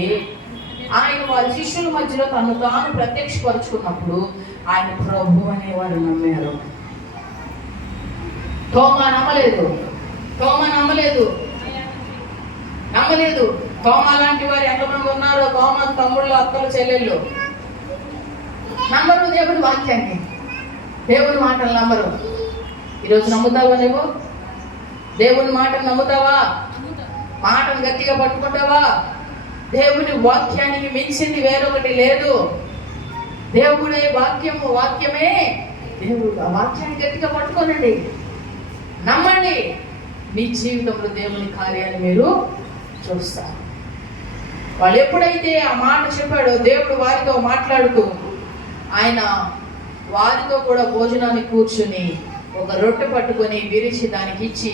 ఆయన వారి శిష్యుల మధ్యలో తను తాను ప్రత్యక్షపరుచుకున్నప్పుడు ఆయన ప్రభు అనేవారు నమ్మారు. తోమా నమ్మలేదు, తోమా నమ్మలేదు, నమ్మలేదు. తోమా లాంటి వారు ఎంతమంది ఉన్నారో, తోమా తమ్ముళ్ళు, అక్కలు, చెల్లెళ్ళు నమ్మరు దేవుని వాక్యాన్ని, దేవుని మాటలు నమ్మరు. ఈరోజు నమ్ముతావా నువ్వు? దేవుని మాటలు నమ్ముతావా? మాటను గట్టిగా పట్టుకుంటావా? దేవుని వాక్యానికి మించింది వేరొకటి లేదు. దేవుడే వాక్యము, వాక్యమే దేవుడు. ఆ వాక్యాన్ని గట్టిగా పట్టుకోనండి, నమ్మండి. మీ జీవితంలో దేవుని కార్యాన్ని మీరు చూస్తారు. వాళ్ళు ఎప్పుడైతే ఆ మాట చెప్పాడో దేవుడు వారితో మాట్లాడుతూ ఆయన వారితో కూడా భోజనాన్ని కూర్చుని ఒక రొట్టె పట్టుకొని విరిచి దానికి ఇచ్చి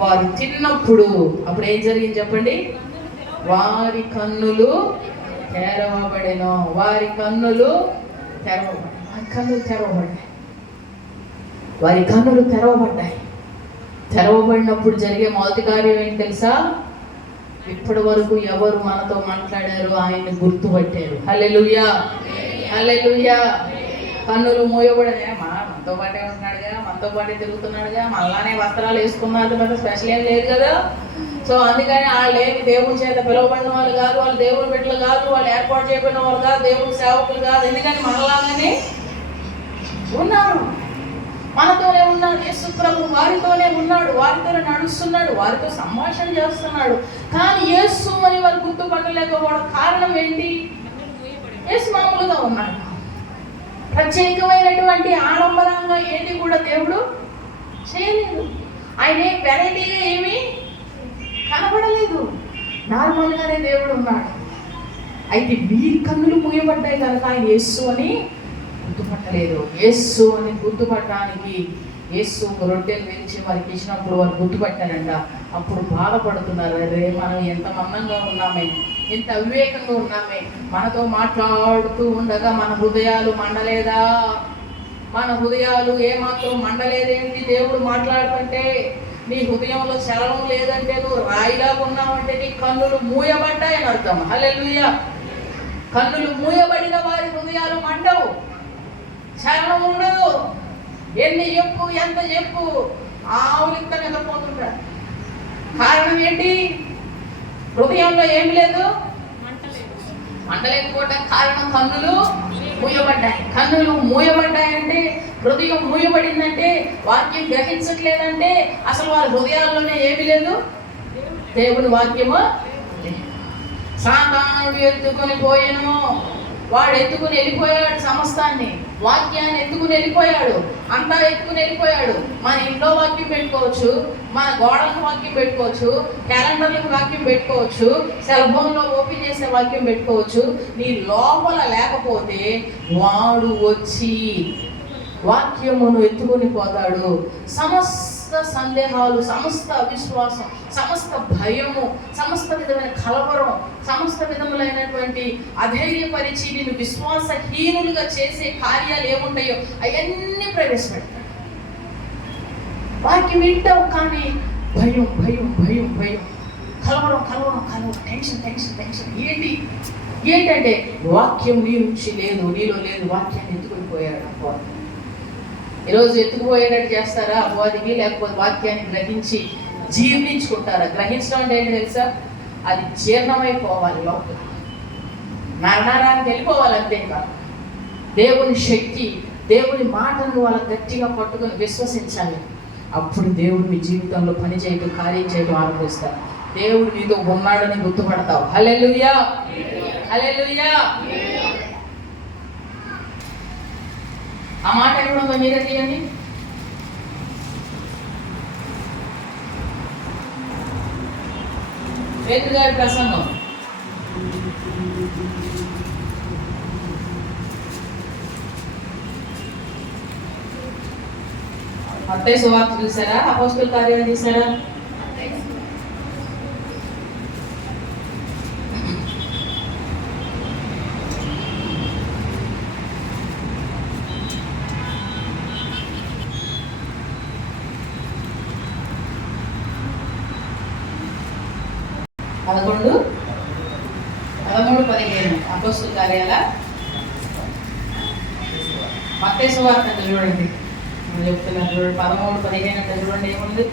వారు తిన్నప్పుడు అప్పుడు ఏం జరిగింది చెప్పండి? వారి కన్నులు తెరవబడెను. వారి కన్నులు తెరవబడ్డాయి. వారి కన్నులు తెరవబడ్డాయి. వారి కన్నులు తెరవబడ్డాయి. తెరవబడినప్పుడు జరిగే మొదటి కార్యం ఏంటి తెలుసా? ఇప్పటి వరకు ఎవరు మనతో మాట్లాడారో ఆయన్ని గుర్తుపట్టారు. హల్లెలూయా, హల్లెలూయా. కన్నులు మూయబడనే, మనతో పాటే ఉంటున్నాడుగా, మనతో పాటే తిరుగుతున్నాడుగా, మళ్ళానే వస్త్రాలు వేసుకున్నారు, పెద్ద స్పెషల్ ఏం లేదు కదా. సో అందుకని వాళ్ళు ఏమి దేవుని చేత పిలువబడిన వాళ్ళు కాదు, వాళ్ళు దేవుని బిడ్డలు కాదు, వాళ్ళు ఏర్పాటు చేయబడిన వాళ్ళు కాదు, దేవుని సేవకులు కాదు. ఎందుకని మనలాగానే ఉన్నారు, మనతోనే ఉన్నాడు. యేసు ప్రభు వారితోనే ఉన్నాడు, వారితోనే నడుస్తున్నాడు, వారితో సంభాషణ చేస్తున్నాడు. కానీ యేసు అని వారు గుర్తుపట్టలేకపోవడం కారణం ఏంటి? యేసు మామూలుగా ఉన్నాడు. ప్రత్యేకమైనటువంటి ఆడంబరంగా ఏది కూడా దేవుడు చేయలేదు. ఆయన వెరైటీగా ఏమీ కనబడలేదు. నార్మల్గానే దేవుడు ఉన్నాడు. అయితే వీరి కన్నులు మూయబడ్డాయి కనుక ఆయన యేసు అని గుర్తుపట్టలేదు. యేసు అని గుర్తుపట్టడానికి యేసు రొట్టెలు వేయించి వారికి ఇచ్చినప్పుడు వారు గుర్తుపట్టారంట. అప్పుడు బాధపడుతున్నారు, అరే మనం ఎంత మందంగా ఉన్నామే, ఎంత అవివేకంగా ఉన్నామే, మనతో మాట్లాడుతూ ఉండగా మన హృదయాలు మండలేదా? మన హృదయాలు ఏమాత్రం మండలేదేంటి? దేవుడు మాట్లాడుతుంటే నీ హృదయంలో చలనం లేదంటే, నువ్వు రాయిలాగా ఉన్నావంటే నీ కన్నులు మూయబడ్డాయని అర్థం. హల్లెలూయా. కన్నులు మూయబడిన వారి హృదయాలు మండవు, చలనం ఉండదు. ఎన్ని చెప్పు, ఎంత చెప్పు, ఆవులింత నిద్రపోతుంటారు. కారణం ఏంటి? హృదయంలో ఏమి లేదు, మంటలేకపోవడం కారణం కన్నులు మూయబడ్డాయి. కన్నులు మూయబడ్డాయంటే, హృదయం మూయబడిందంటే, వాక్యం గ్రహించట్లేదంటే అసలు వారి హృదయాల్లోనే ఏమి లేదు, దేవుని వాక్యము. సాతానుడు ఎత్తుకొని పోయాను, వాడు ఎత్తుకుని వెళ్ళిపోయాడు సమస్తాన్ని, వాక్యాన్ని ఎత్తుకుని వెళ్ళిపోయాడు, అంతా ఎత్తుకుని వెళ్ళిపోయాడు. మన ఇంట్లో వాక్యం పెట్టుకోవచ్చు, మన గోడలకు వాక్యం పెట్టుకోవచ్చు, క్యాలెండర్లకు వాక్యం పెట్టుకోవచ్చు, సెల్ ఫోన్లో ఓపెన్ చేసే వాక్యం పెట్టుకోవచ్చు. నీ లోపల లేకపోతే వాడు వచ్చి వాక్యమును ఎత్తుకొని పోతాడు. సమస్త సందేహాలు, సమస్త అవిశ్వాసం, సమస్త భయము, సమస్త విధమైన కలవరం, సమస్త విధములైనటువంటి అధైర్యపరిచి నిన్ను విశ్వాసహీనులుగా చేసే కార్యాలు ఏముంటాయో అవన్నీ ప్రవేశపెడతాడు. వాక్యం వింటావు కానీ భయం భయం భయం భయం, కలవరం కలవరం కలవరం, టెన్షన్ టెన్షన్ టెన్షన్. ఏంటంటే వాక్యం నీ నుంచి లేదు, నీలో లేదు. వాక్యాన్ని ఎత్తుకొని పోయాడు అపవాది. ఈరోజు ఎత్తుకుపోయేటట్టు చేస్తారా అపవాదికి? లేకపోతే వాక్యాన్ని గ్రహించి జీర్ణించుకుంటారా? గ్రహించడం అంటే ఏంటి తెలుసా? అది జీర్ణమైపోవాలి, లోపల నరనరానికి వెళ్ళిపోవాలి. అంతేకాదు దేవుని శక్తి, దేవుని మాటను వాళ్ళ గట్టిగా పట్టుకొని విశ్వసించాలి. అప్పుడు దేవుడు మీ జీవితంలో పని చేయటం, కార్యం చేయటం ఆరంభిస్తారు. దేవుడు నీతో ఉన్నాడని గుర్తుపడతావు. హల్లెలూయా. హల్లెలూయా. ఆ మాట ఎక్కడ ఉందో మీరే తీయండి. పేతురు గారి ప్రసంగం మత్తయి సువార్త చూసారా? అపోస్తలుల కార్యాలు చూసారా? పదకొండు 13, 15 అపోస్తలుల కార్యాల మత్తయి సువార్త అంటే చూడండి. నేను చెప్తున్నాను చూడండి, 13, 15 అంటే చూడండి ఏముంది.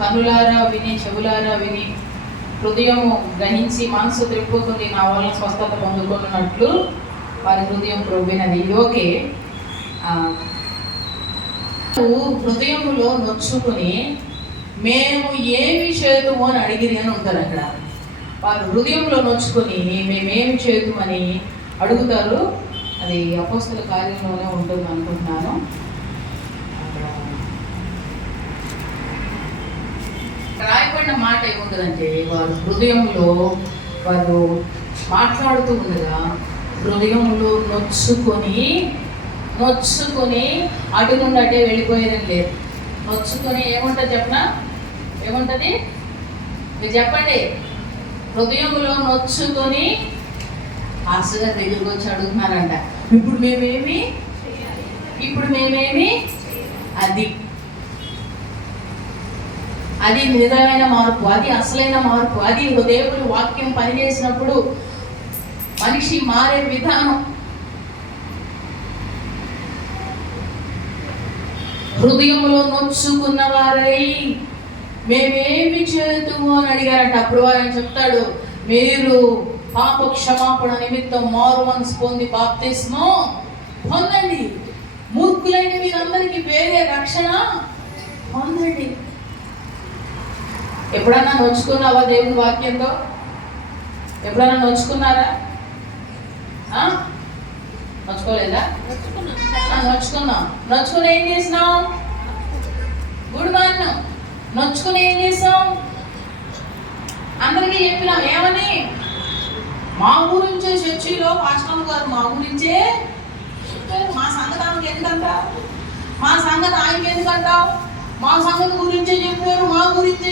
కనులారా విని, చెవులారా విని, హృదయము గ్రహించి మనసు త్రిప్పుకుని నా వల్ల స్వస్థత పొందుకున్నట్లు వారి హృదయం ప్రొవ్వినది. ఇది ఓకే. హృదయములో నొచ్చుకుని మేము ఏమి చేతుము అని అడిగిరి అని ఉంటారు అక్కడ. వారు హృదయంలో నొచ్చుకొని మేమేమి చేతుమని అడుగుతారు. అది అపోస్తలుల కార్యంలోనే ఉంటుంది అనుకుంటున్నాను. రాయబడిన మాట ఏముంటుందంటే, వారు హృదయంలో వారు మాట్లాడుతూ ఉండగా హృదయంలో నొచ్చుకొని అటు నుండి అటే వెళ్ళిపోయేదని లేదు. నొచ్చుకొని ఏముంటుంది చెప్పనా? ఏముంటుంది మీరు చెప్పండి. హృదయంలో నొచ్చుకొని ఆశగా దగ్గరికి వచ్చి అడుగుతున్నారంట, ఇప్పుడు మేమేమి అది నిజమైన మార్పు, అది అసలైన మార్పు. అది దేవుని వాక్యం పనిచేసినప్పుడు మనిషి మారే విధానం. హృదయంలో నొచ్చుకున్న వారై మేమేమి చేతుము అని అడిగారంట. అప్పుడు ఆయన చెప్తాడు, మీరు పాప క్షమాపణ నిమిత్తం మారు మనసు పొంది బాప్తిస్మం పొందండి. మూర్ఖులైన మీరందరికీ వేరే రక్షణ పొందండి. ఎప్పుడన్నా నొచ్చుకున్నావా దేవుని వాక్యంతో? ఎప్పుడన్నా నొచ్చుకున్నారా? నొచ్చుకోలేదా? నొచ్చుకుని ఏం చేసినాం? గుడి మాన్నాం. నొచ్చుకుని ఏం చేసాం? అందరికీ చెప్పినాం ఏమని? మా గురించే చర్చిలో పాస్టర్ గారు మా గురించే చెప్పారు. మా సంగతి ఆమెకి ఎందుకంటావు? మా సంగతి ఆయనకి ఎందుకంటావు? మా సంగతి గురించే చెప్పారు, మా గురించే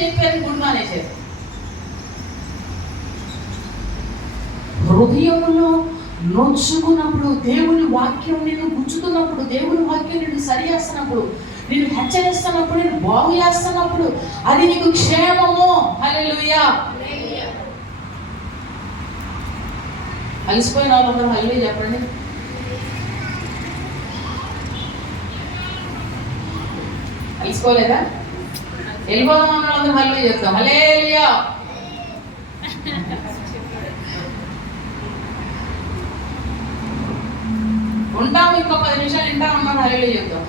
చెప్పారు గుడి మానేశారు. హృదయంలో నొచ్చుకున్నప్పుడు, దేవుని వాక్యం నిన్ను గుచ్చుతున్నప్పుడు, దేవుని వాక్యం నిన్ను సరి చేస్తున్నప్పుడు, నిన్ను హెచ్చరిస్తున్నప్పుడు, నిన్ను బాగు చేస్తున్నప్పుడు అది నీకు క్షేమము. హల్లెలూయా. అలసిపోయిన వాళ్ళందరూ హల్లెలూయా చెప్పండి. అలసిపోలేదా? వెళ్ళిపోదాం అన్న వాళ్ళందరూ హల్లెలూయా చెప్తాం. హల్లెలూయా. ఉంటాం, ఇంకో 10 నిమిషాలు వింటాం అన్నారు. హల్లెలూయా చెప్తాం.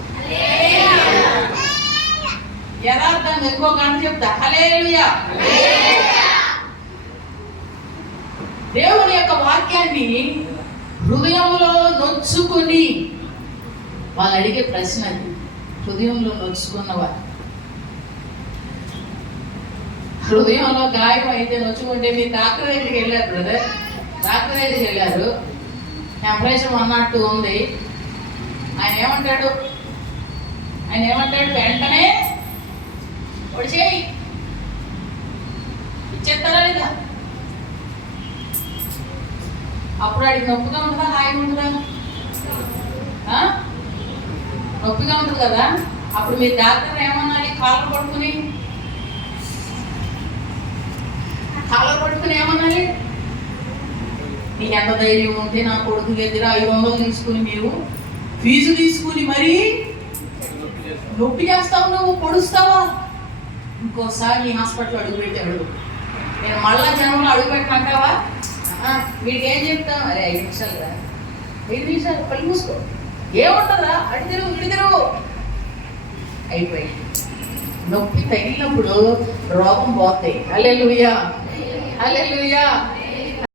యథార్థంగా ఇంకో గంట చెప్తా. హల్లెలూయా. దేవుని యొక్క వాక్యాన్ని హృదయంలో నొచ్చుకుని వాళ్ళు అడిగే ప్రశ్న అది. హృదయంలో నొచ్చుకున్నవారు, హృదయంలో గాయం అయితే నొచ్చుకుంటే మీరు డాక్టర్ దగ్గరికి వెళ్ళారు బ్రదర్, డాక్టర్ దగ్గరికి వెళ్ళారు, టెంపరేచర్ 102 ఉంది. ఆయన ఏమంటాడు? వెంటనే ఒడిచేయి ఇచ్చేస్తారా లేదా? అప్పుడు ఆడికి నొప్పిగా ఉంటుందా, హాయిగా ఉంటుందా? నొప్పిగా ఉంటుంది కదా. అప్పుడు మీరు డాక్టర్ ఏమన్నాలి? కాలర్ పట్టుకుని ఏమన్నాలి? నీకు ఎంత ధైర్యం ఉంటే నా కొడుకు దగ్గర 500 తీసుకుని మీరు ఫీజు తీసుకుని మరీ నొప్పి చేస్తావు, నువ్వు పొడుస్తావా? ఇంకోసారి నీ హాస్పిటల్ అడుగుపెట్టాడు, నేను మళ్ళా జనంలో అడుగుపెట్టమంటావా? వీడికి ఏం చెప్తావు? అరే 5 నిమిషాలు రా, 5 నిమిషాలు కళ్ళు మూసుకో, ఏముంటుందా, అటు తిరుగు ఇటు తిరుగు, అయిపోయి. నొప్పి తగిలినప్పుడు రోగం పోతాయి. హల్లెలూయా, హల్లెలూయా.